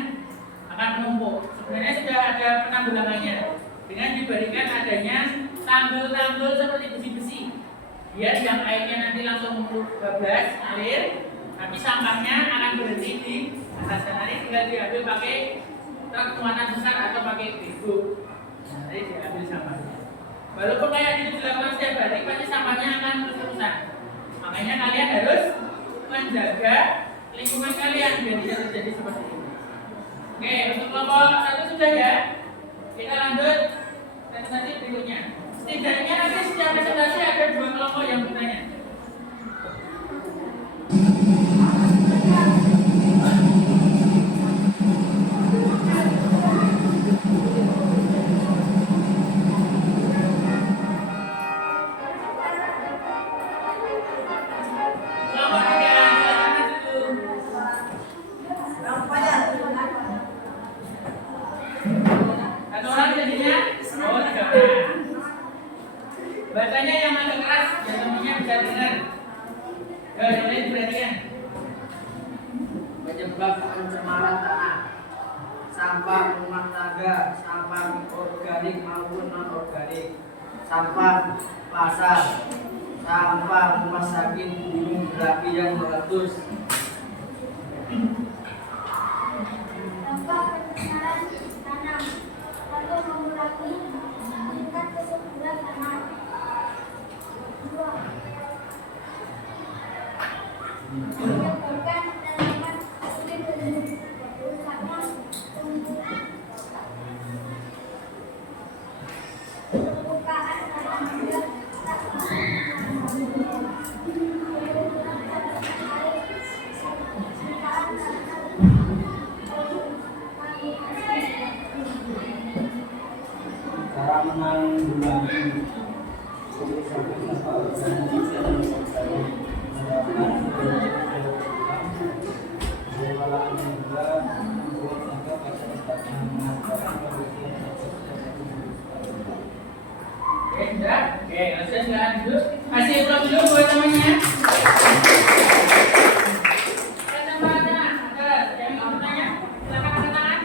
akan menumpuk. Sebenarnya sudah ada penanggulangannya dengan diberikan adanya tanggul-tanggul seperti besi-besi. Biar yang airnya nanti langsung bablas, alir, tapi sampahnya akan berhenti di atas sana. Tinggal diambil pakai truk muatan besar atau pakai bego. Nanti diambil sampahnya. Walaupun kayak itu dilakukan setiap hari, pasti sampahnya akan terus rusak. Makanya kalian harus menjaga lingkungan kalian biar tidak terjadi seperti ini. Oke, untuk kelompok 1 sudah ya. Kita lanjut presentasi berikutnya. Setidaknya nanti setiap presentasi ada 2 kelompok yang bertanya. Kelompok 3, silakan maju. Satu orang jadinya? Oh, 3 orang. Bacanya yang agak keras, biar temennya bisa dengar. Yang lain perhatikan. Penyebab pencemaran tanah, sampah rumah tangga, sampah organik maupun non organik, sampah pasar, sampah rumah sakit, gunung berapi yang meletus. Dampak pencemaran tanah dapat mengurangi tingkat kesuburan tanah. 2. Menyebabkan tanaman sulit rusaknya tumbuhan. Permukaan tanah juga tak Cara menanggulangi kerusakan sampah organik dan non-organik, menerapkan pengelolaan limbah rumah tangga pada tempatnya, mengantarkan pembersihan Oke, sudah? Oke, langsung lanjut. Kasih ulang dulu buat temannya. Ada yang mau bertanya? Silakan angkat tangan.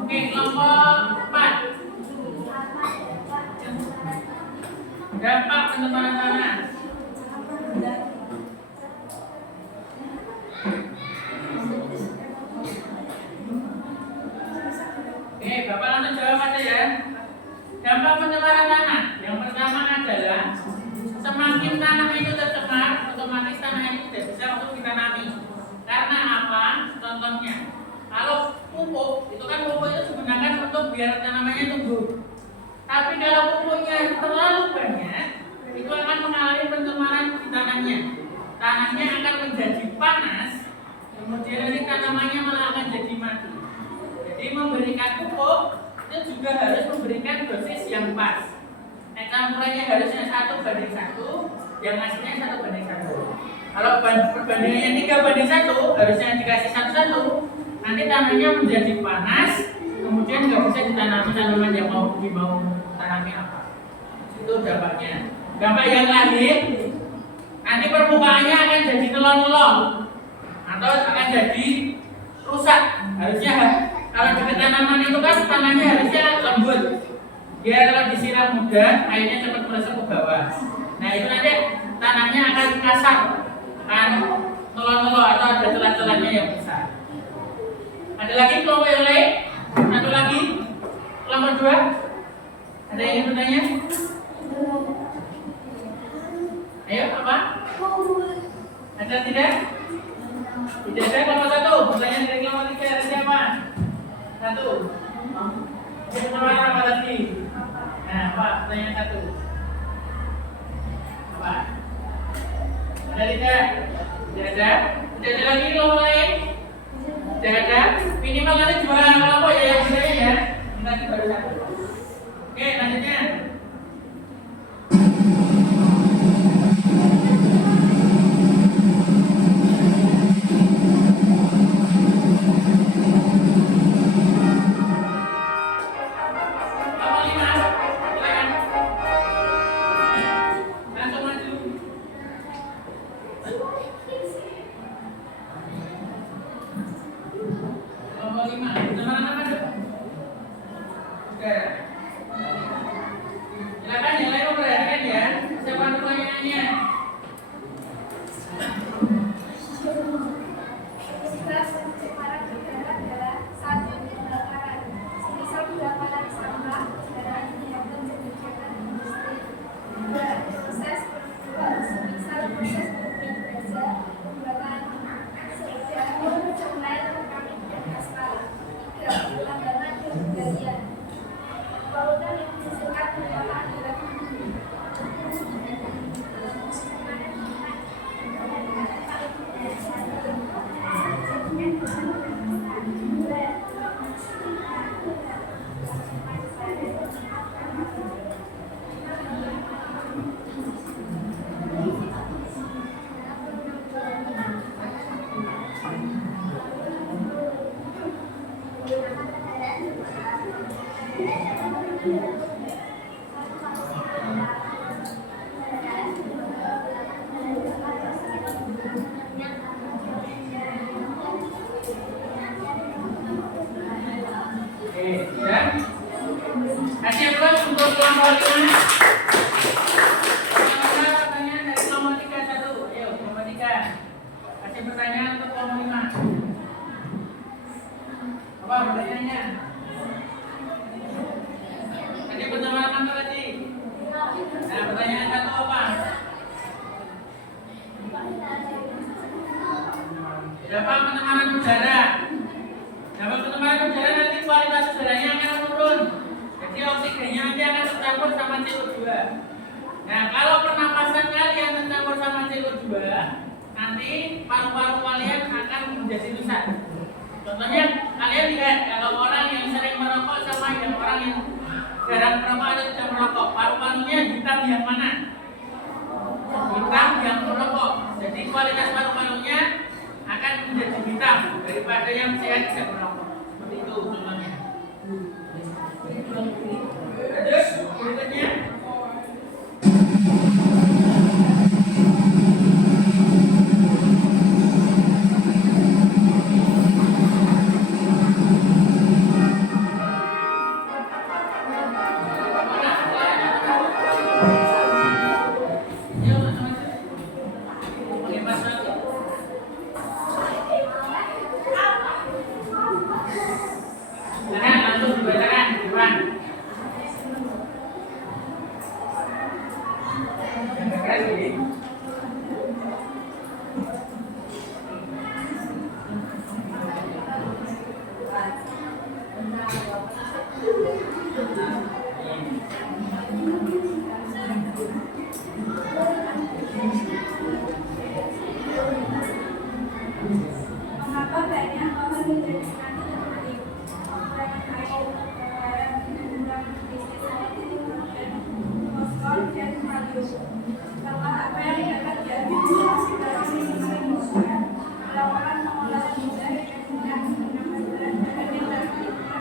Oke, kelompok 4. Dampak pencemaran tanah. Oke, Bapak langsung jawab aja ya. Dampak pencemaran tanah yang pertama adalah semakin tanah itu tercemar, otomatis tanah itu tidak bisa untuk ditanami. Karena apa? Contohnya, kalau pupuk itu kan pupuk itu digunakan untuk biar tanamannya tumbuh. Tapi kalau pupuknya terlalu banyak, itu akan mengalami pencemaran di tanahnya. Tanahnya akan menjadi panas, kemudian nanti tanamannya malah akan jadi mati. Jadi memberikan pupuk itu juga harus memberikan dosis yang pas. Nah, campurannya harusnya 1:1, yang aslinya 1:1. Kalau perbandingannya 3:1, harusnya dikasih 1:1. Nanti tanahnya menjadi panas, kemudian nggak bisa ditanami tanaman yang mau tanami apa. Itu dampaknya. Dampak yang lain, nanti permukaannya akan jadi telon-telon atau akan jadi rusak. Harusnya kalau dekat tanaman itu kan tanahnya harusnya lembut, biar kalau disiram mudah airnya cepat meresap ke bawah. Nah itu nanti tanahnya akan kasar, akan telon-telon atau ada celah-celahnya yang besar. Ada lagi kelompok yang lain? Satu lagi, kelompok 2. Ada yang ingin bertanya? Ayo, apa? Ada tidak? Tidak ada. Kelompok 1. Bertanya dari kelompok 3 ada siapa? 1. Pertanyaan apa tadi? Nah, apa? Pertanyaan 1. Apa? Ada tidak? Tidak ada. Tidak ada lagi kelompok lain? Tidak ada. Minimal nanti juara kelompok ya yang bertanya ya. Nanti baru 1. Oke, lanjutnya. Dampak penemanan udara. Dampak penemanan udara nanti kualitas udaranya akan menurun. Jadi oksigennya nanti akan tercampur sama CO2. Nah, kalau pernapasan kalian tercampur sama CO2, nanti paru-paru kalian akan menjadi rusak. Contohnya, kalian lihat kalau orang yang sering merokok sama yang orang yang jarang merokok atau tidak merokok, paru-parunya hitam yang mana? Hitam yang merokok. Jadi kualitas paru-parunya akan menjadi hitam daripada yang sehat tidak merokok. Seperti itu contohnya. Terus berikutnya. Mengapa banyak orang menjadi seperti pengurangan air, pengeluaran, pengurangan bisnis, dan fosfor dan kalium. Karena apa yang dapat diambil dalam lingkungan melakukan pengolahan limbah yang tidak menggunakan bahan bakar yang dapat digunakan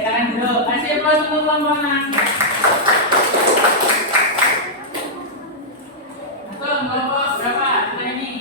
Kalian dulu, kasih aplaus untuk komponen. Kelompok berapa hari ini?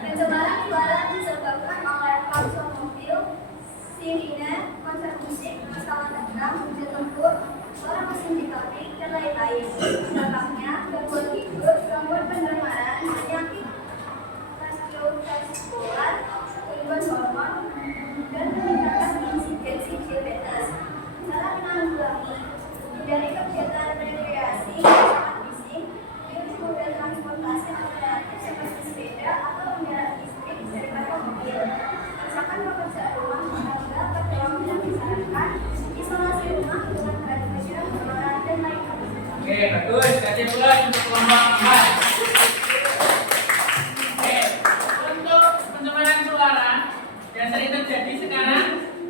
Pencemaran udara disebabkan oleh klakson mobil, sirine, konser musik, pesawat terbang, hujan tempur, suara mesin hidrolik, dan lain-lain. Dampaknya gangguan tidur, gangguan pendengaran, penyakit kardiovaskular, gangguan hormon, dan peningkatan insidensi diabetes. Cara menanggulangi: hindari kegiatan rekreasi yang sangat bising, pilih moda transportasi alternatif seperti sepeda atau kendaraan listrik daripada mobil. Kerjakan pekerjaan rumah tangga pada waktu yang disarankan, isolasi rumah dengan berat badan, pengeluaran, dan lain-lain. Oke, bagus. Kasih aplaus untuk kelompok 4. Oke, untuk pencemaran suara yang sering terjadi sekarang,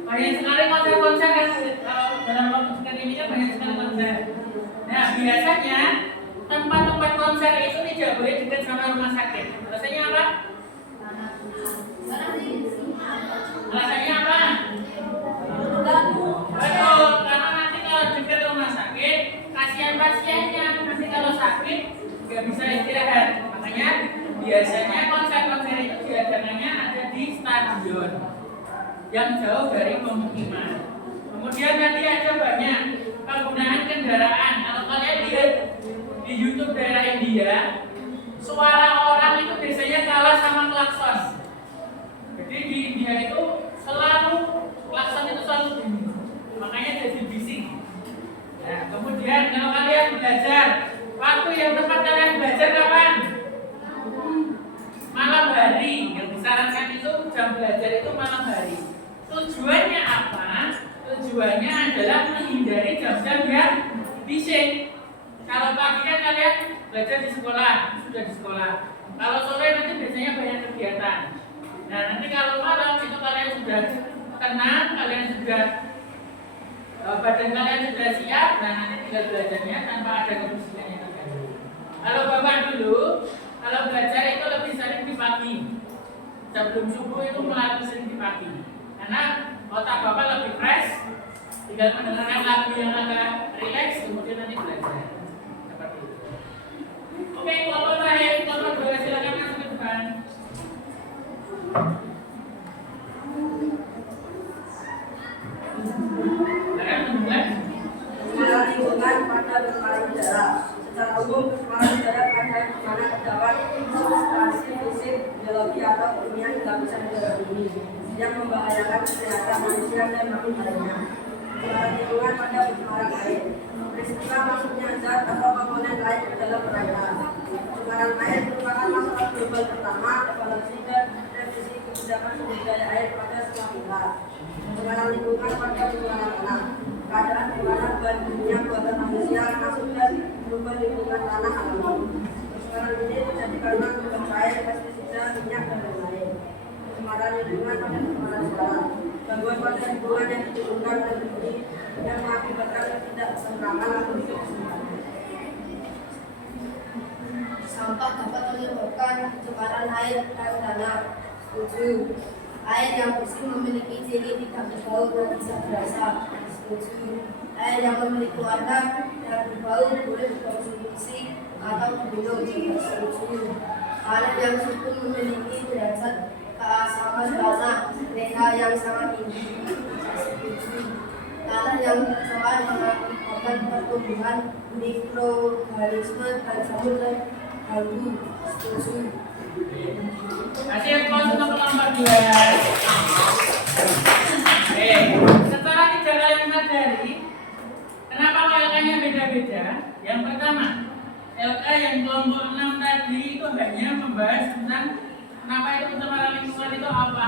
banyak sekali konser-konser kan, kalau dalam waktu ini kan banyak sekali konser. Nah, biasanya tempat-tempat konser itu tidak boleh dekat sama rumah sakit. Alasannya apa? Alasannya apa? Betul, karena nanti kalau dekat rumah sakit, kasihan pasiennya. Nanti kalau sakit, nggak bisa istirahat. Makanya biasanya konser-konser itu diadakannya ada di stadion yang jauh dari pemukiman. Kemudian nanti ada banyak penggunaan kendaraan. Kalau kalian lihat di YouTube daerah India, suara orang itu biasanya kalah sama klakson. Jadi di India itu selalu klakson itu selalu bunyi, makanya jadi bising. Nah, kemudian kalau kalian belajar, waktu yang tepat kalian belajar kapan? Malam hari. Yang disarankan itu jam belajar itu malam hari. Tujuannya apa? Tujuannya adalah menghindari jam-jam yang bising. Kalau pagi kan kalian belajar di sekolah, sudah di sekolah. Kalau sore nanti biasanya banyak kegiatan. Nah, nanti kalau malam itu kalian sudah tenang, kalian sudah badan kalian sudah siap, dan nanti tinggal belajarnya tanpa ada kebisingan yang terjadi. dulu, kalau belajar itu lebih sering di pagi. Sebelum subuh itu mulai lebih sering di pagi. Karena otak Bapak lebih fresh, tinggal mendengarkan lagu yang agak rileks, kemudian nanti belajar. Seperti itu. Oke, kelompok terakhir, kelompok 2, silakan masuk ke depan. Pencemaran lingkungan pada pencemaran udara. Secara umum, pencemaran udara pada mana terdapat substansi fisik, biologi atau kimia di lapisan udara bumi yang membahayakan kesehatan manusia dan makhluk lainnya. Pencemaran lingkungan pada pencemaran air. Peristiwa masuknya zat atau komponen lain ke dalam perairan. Pencemaran air merupakan masalah global pertama, evaluasi dan revisi kebijakan sumber daya air pada semua pihak. Pencemaran lingkungan pada pencemaran tanah. Keadaan di mana bahan kimia buatan manusia masuk dan berubah lingkungan tanah alami. Pencemaran ini terjadi karena limbah air, pestisida, minyak dan lain-lain. Pencemaran lingkungan pada pencemaran udara. Gangguan pada lingkungan yang ditimbulkan oleh bumi yang mengakibatkan ketidaktentraman atau kesusahan. Sampah dapat menyebabkan pencemaran air dan tanah. 7. Air yang bersih memiliki ciri tidak berbau dan bisa berasa. 7. Air yang memiliki warna dan berbau boleh dikonsumsi atau diminum. 7. Air yang subur memiliki derajat keasaman tanah pH yang sangat tinggi. 7. Tanah yang tercemar mengakibatkan pertumbuhan mikroorganisme dan jamur terganggu. 7. Kasih pos untuk kelompok 2. Setelah 3 kali materi, kenapa LK-nya beda-beda? Yang pertama, LK yang kelompok 6 tadi itu hanya membahas tentang kenapa itu pencemaran lingkungan itu apa,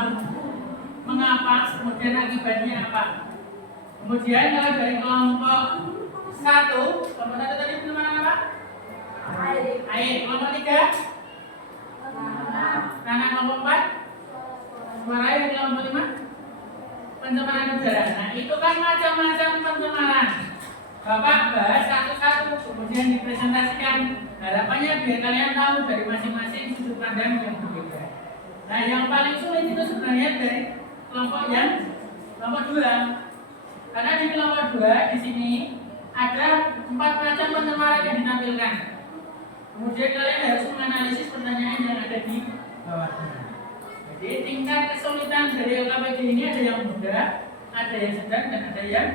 mengapa, kemudian akibatnya apa. Kemudian kalau dari kelompok 1, kelompok 1 tadi pencemaran apa? Air. Kelompok 3? Tanah. Kelompok 4? Pencemaran air. Kelompok 5? Pencemaran udara. Nah, itu kan macam-macam pencemaran. Bapak bahas satu-satu, kemudian dipresentasikan. Harapannya biar kalian tahu dari masing-masing sudut pandang yang berbeda. Nah, yang paling sulit itu sebenarnya dari kelompok 2. Karena di kelompok 2 di sini ada 4 macam pencemaran yang ditampilkan. Kemudian kalian harus menganalisis pertanyaan yang ada di bawahnya. Jadi tingkat kesulitan dari LKPD ini ada yang mudah, ada yang sedang, dan ada yang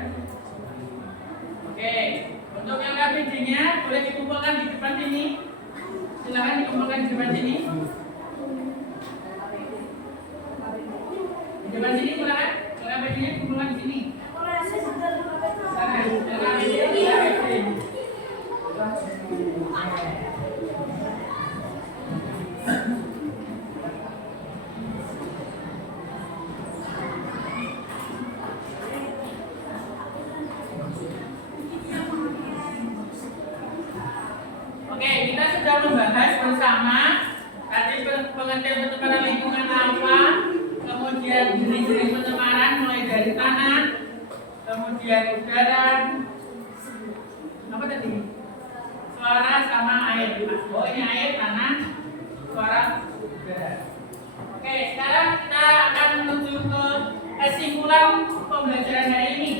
Oke. Untuk LKPD-nya boleh dikumpulkan di depan sini. Silakan dikumpulkan di depan sini. Di depan sini silakan. LKPD-nya dikumpulkan di sini. Oke, kita sudah membahas bersama tadi pengertian pencemaran lingkungan apa, kemudian jenis-jenis pencemaran mulai dari tanah, kemudian udara, apa tadi? Suara sama air. Oh, ini air, tanah, suara, udara. Oke, sekarang kita akan menuju ke kesimpulan pembelajaran hari ini.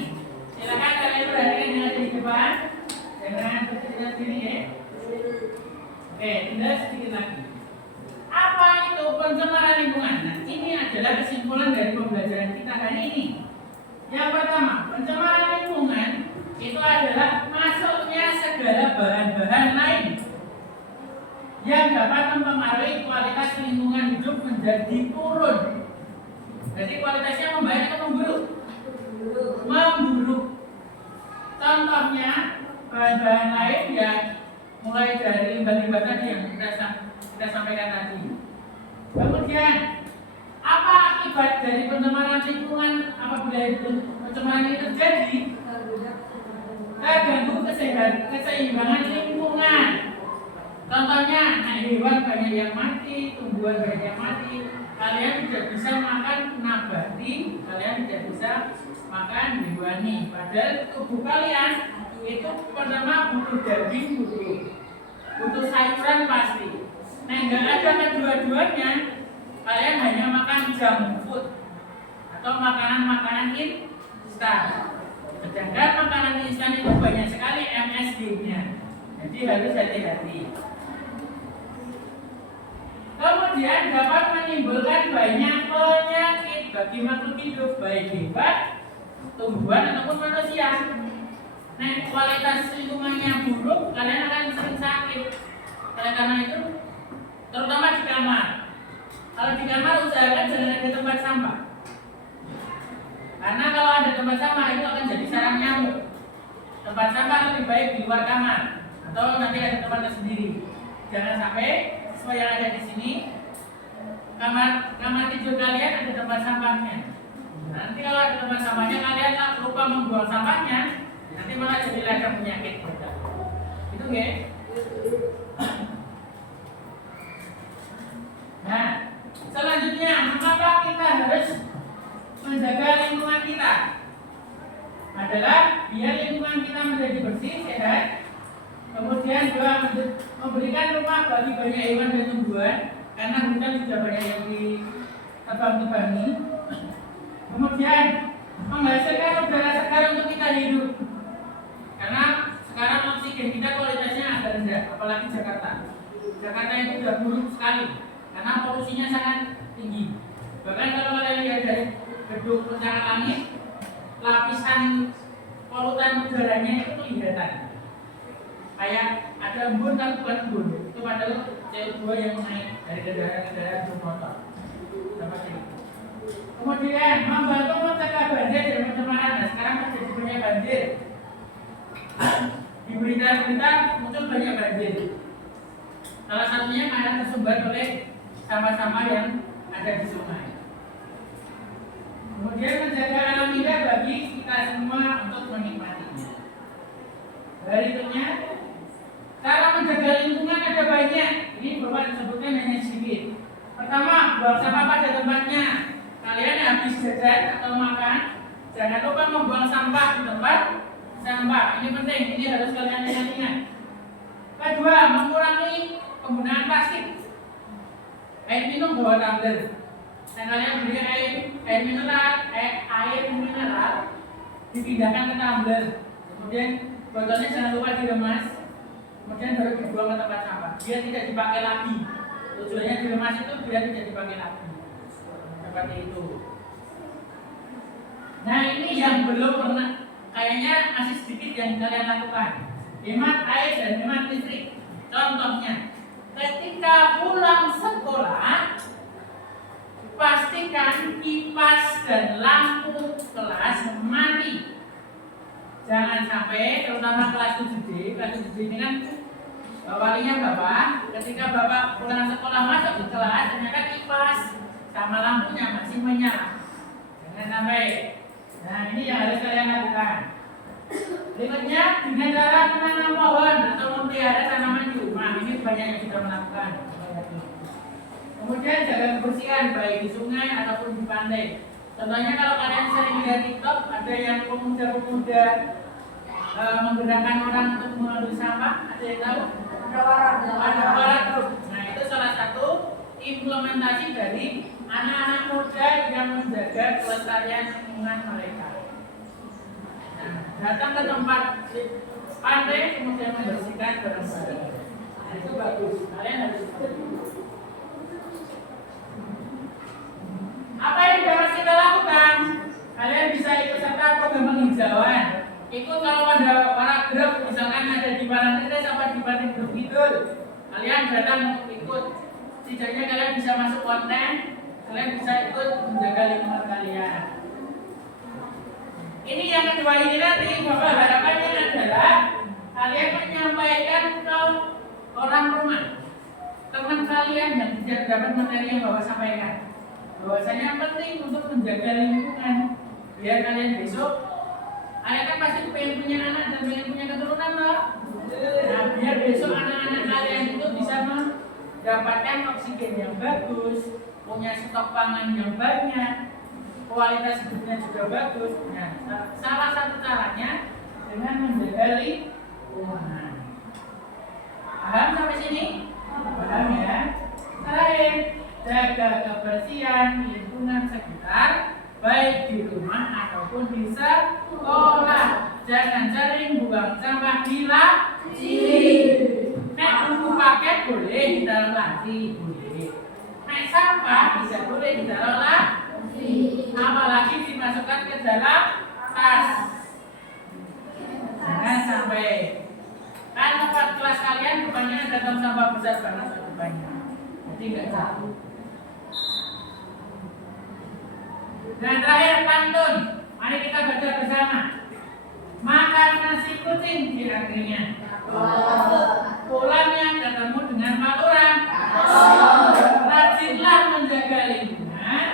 Silakan kalian perhatikan yang ada di depan. Jangan bercerita sendiri ya. Oke, tinggal sedikit lagi. Apa itu pencemaran lingkungan? Nah, ini adalah kesimpulan dari pembelajaran kita hari ini. Yang pertama, pencemaran lingkungan itu adalah masuknya segala bahan-bahan lain yang dapat mempengaruhi kualitas lingkungan hidup menjadi turun. Jadi kualitasnya membaik atau memburuk? Memburuk. Contohnya bahan-bahan lain ya mulai dari limbah-limbah tadi yang kita sampaikan tadi. Kemudian apa akibat dari pencemaran lingkungan apabila pencemaran ini terjadi? Terganggu keseimbangan lingkungan. Contohnya, hewan banyak yang mati, tumbuhan banyak yang mati. Kalian tidak bisa makan nabati, kalian tidak bisa makan hewani. Padahal tubuh kalian itu pertama butuh daging, butuh sayuran pasti. nggak ada kedua-duanya, kalian hanya makan junk food atau makanan-makanan instan. Sedangkan makanan instan itu banyak sekali MSG-nya, jadi harus hati-hati. Kemudian dapat menimbulkan banyak penyakit bagi makhluk hidup, baik hewan, tumbuhan ataupun manusia. Nah, kualitas lingkungannya buruk, kalian akan sering sakit. Oleh karena itu, terutama di kamar. Kalau di kamar usahakan jangan ada tempat sampah. Karena kalau ada tempat sampah itu akan jadi sarang nyamuk. Tempat sampah lebih baik di luar kamar atau nanti ada tempat tersendiri. Jangan sampai sesuai yang ada di sini, kamar tidur kalian ada tempat sampahnya. Nanti kalau ada tempat sampahnya kalian lupa membuang sampahnya, nanti malah jadi ladang penyakit. Itu nggak? Nah, selanjutnya mengapa kita harus menjaga lingkungan kita? Adalah biar lingkungan kita menjadi bersih, sehat. Kemudian juga memberikan rumah bagi banyak hewan dan tumbuhan, karena hutan sudah banyak yang ditebang-tebangi. Kemudian menghasilkan udara segar untuk kita hidup. Karena sekarang oksigen kita kualitasnya agak rendah, apalagi Jakarta. Jakarta itu sudah buruk sekali karena polusinya sangat tinggi. Bahkan kalau kalian lihat dari gedung pencakar langit, lapisan polutan udaranya itu kelihatan. Kayak ada embun tapi bukan embun, itu padahal CO2 yang naik dari kendaraan bermotor. Seperti itu. Kemudian membantu mencegah banjir dan pencemaran. Nah, sekarang terjadi banyak banjir. Di berita-berita muncul banyak banjir. Salah satunya karena tersumbat oleh sampah-sampah yang ada di sungai. Kemudian menjaga alam indah bagi kita semua untuk menikmatinya. Berikutnya, cara menjaga lingkungan ada banyak. Ini Bapak sebutkan hanya sedikit. Pertama, buang sampah pada tempatnya. Kalian habis jajan atau makan, jangan lupa membuang sampah di tempat sampah. Ini penting, ini harus kalian ingat. Kedua, mengurangi penggunaan plastik. Air minum bawa tumbler. Dan kalian beli air mineral dipindahkan ke tumbler. Kemudian botolnya jangan lupa diremas. Kemudian baru dibuang ke tempat sampah. Biar tidak dipakai lagi. Tujuannya diremas itu biar tidak dipakai lagi. Seperti itu. Nah, ini yang belum pernah, kayaknya masih sedikit yang kalian lakukan. Hemat air dan hemat listrik. Contohnya, ketika pulang sekolah, pastikan kipas dan lampu kelas mati. Jangan sampai, terutama kelas 7D, kelas 7D ini kan walinya Bapak, ketika Bapak pulang sekolah masuk di kelas, ternyata kipas sama lampunya masih menyala. Jangan sampai. Nah, ini yang harus kalian lakukan. Berikutnya, dengan cara menanam pohon atau memelihara tanaman di rumah. Ini banyak yang sudah melakukan. Kemudian jaga kebersihan baik di sungai ataupun di pantai. Contohnya kalau kalian sering lihat TikTok, ada yang pemuda-pemuda menggerakkan orang untuk mengambil sampah. Ada yang tahu? Ada warat truk. Nah, itu salah satu implementasi dari anak-anak muda yang menjaga kelestarian lingkungan mereka. Nah, datang ke tempat pantai kemudian membersihkan barang-barang. Nah, itu bagus. Kalian harus apa yang dapat kita lakukan? Kalian bisa ikut serta program penghijauan. Ikut kalau ada para grup, misalkan ada di Parangtritis apa di Pantai Grup Kidul, kalian datang untuk ikut. Setidaknya kalian bisa masuk konten, kalian bisa ikut menjaga lingkungan kalian. Ini yang kedua ini nanti, Bapak harapannya adalah kalian menyampaikan ke orang rumah, teman kalian yang tidak dapat materi yang Bapak sampaikan. Bahwasanya penting untuk menjaga lingkungan biar kalian besok, kalian kan pasti pengen punya anak dan pengen punya keturunan loh. Nah, biar besok anak-anak kalian itu bisa mendapatkan oksigen yang bagus, punya stok pangan yang banyak, kualitas hidupnya juga bagus. Nah, salah satu caranya dengan menjaga lingkungan. Paham sampai sini? Paham ya? boleh di dalam laci, boleh. Nek sampah tidak boleh di dalam laci, apalagi dimasukkan ke dalam tas. Jangan sampai. Kan tempat kelas kalian depannya ada tong sampah besar banget depannya, jadi nggak jauh. Dan terakhir pantun, mari kita baca bersama. Makan nasi kucing di akhirnya. Pulangnya ketemu dengan Pak Lurah. Rajinlah menjaga lingkungan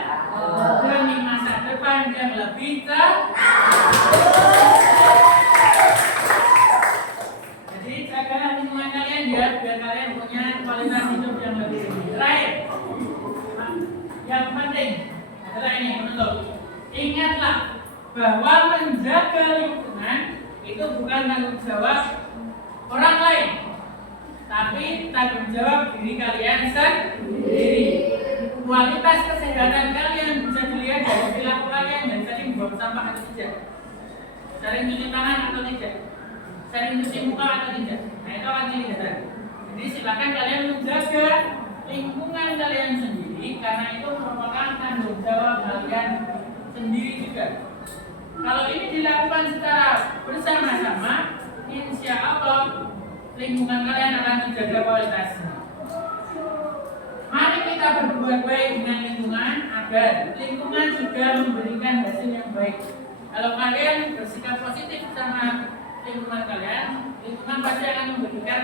demi masa depan yang lebih cerah. Jadi jagalah lingkungan kalian ya, biar kalian punya kualitas hidup yang lebih tinggi. Terakhir, yang penting adalah ini menutup. Ingatlah bahwa menjaga lingkungan itu bukan tanggung jawab orang lain, tapi tanggung jawab diri kalian sendiri. Kualitas kesehatan kalian bisa dilihat dari perilaku kalian dan sering buang sampah atau tidak, sering cuci tangan atau tidak, sering cuci muka atau tidak. Nah itu akan kelihatan. Jadi silakan kalian menjaga lingkungan kalian sendiri karena itu merupakan tanggung jawab kalian sendiri juga. Kalau ini dilakukan secara bersama-sama, insya Allah lingkungan kalian akan terjaga kualitasnya. Mari kita berbuat baik dengan lingkungan agar lingkungan juga memberikan hasil yang baik. Kalau kalian bersikap positif sama lingkungan kalian, lingkungan pasti akan memberikan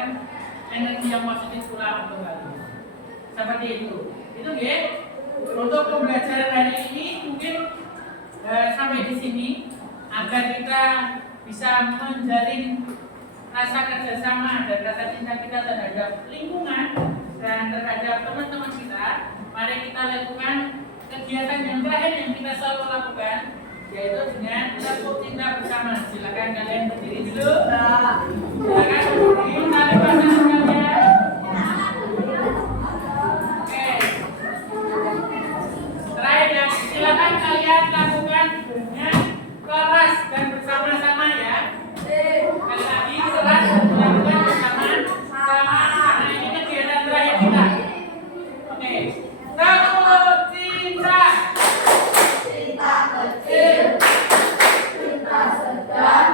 energi yang positif pula untuk kalian. Seperti itu. Itu ya. Untuk pembelajaran hari ini mungkin sampai di sini agar kita bisa menjalin rasa kerjasama dan rasa cinta kita terhadap lingkungan dan terhadap teman-teman kita. Mari kita lakukan kegiatan yang terakhir yang kita selalu lakukan, yaitu dengan tepuk cinta bersama. Silakan kalian berdiri dulu. Silakan berdiri. Tarik pasangan kalian. Oke. Terakhir ya, silakan kalian lakukan dengan keras dan bersama-sama ya. Sekali lagi keras dan dilakukan bersama-sama karena ini kegiatan terakhir kita. Oke. Tepuk cinta. Cinta kecil, cinta sedang,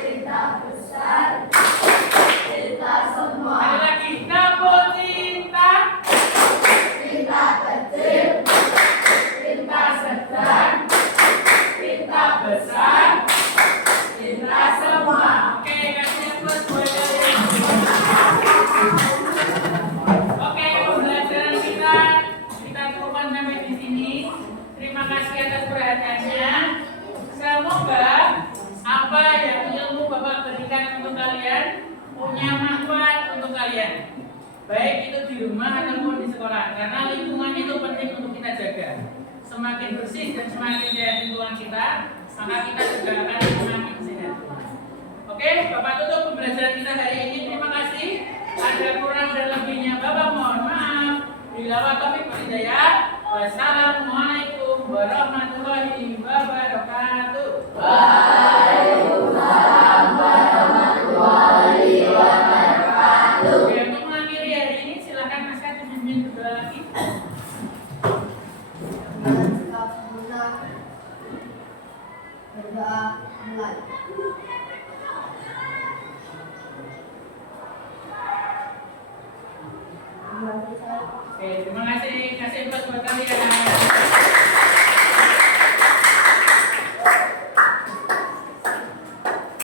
cinta besar, cinta semua. Sekali lagi tepuk cinta. Cinta kecil, cinta sedang, Cinta besar, cinta semua. oke, kasih plus buat kalian. Oke, pembelajaran kita cukupkan sampai di sini. Terima kasih atas perhatiannya. Semoga apa yang ilmu Bapak berikan untuk kalian punya manfaat untuk kalian, baik itu di rumah ataupun di sekolah. Karena lingkungan itu penting untuk kita jaga. Semakin bersih dan semakin sehat lingkungan kita, maka kita juga akan semakin sehat. Oke, Bapak tutup pembelajaran kita hari ini. Terima kasih. Ada kurang dan lebihnya Bapak mohon maaf. Bila taufiq wal hidayah. Wassalamualaikum warahmatullahi wabarakatuh. Waalaikumsalam warahmatullahi wabarakatuh. Oke, untuk mengakhiri hari ini silakan Mas Kak dipimpin berdoa lagi. Berdoa mulai. Oke, terima kasih buat kalian.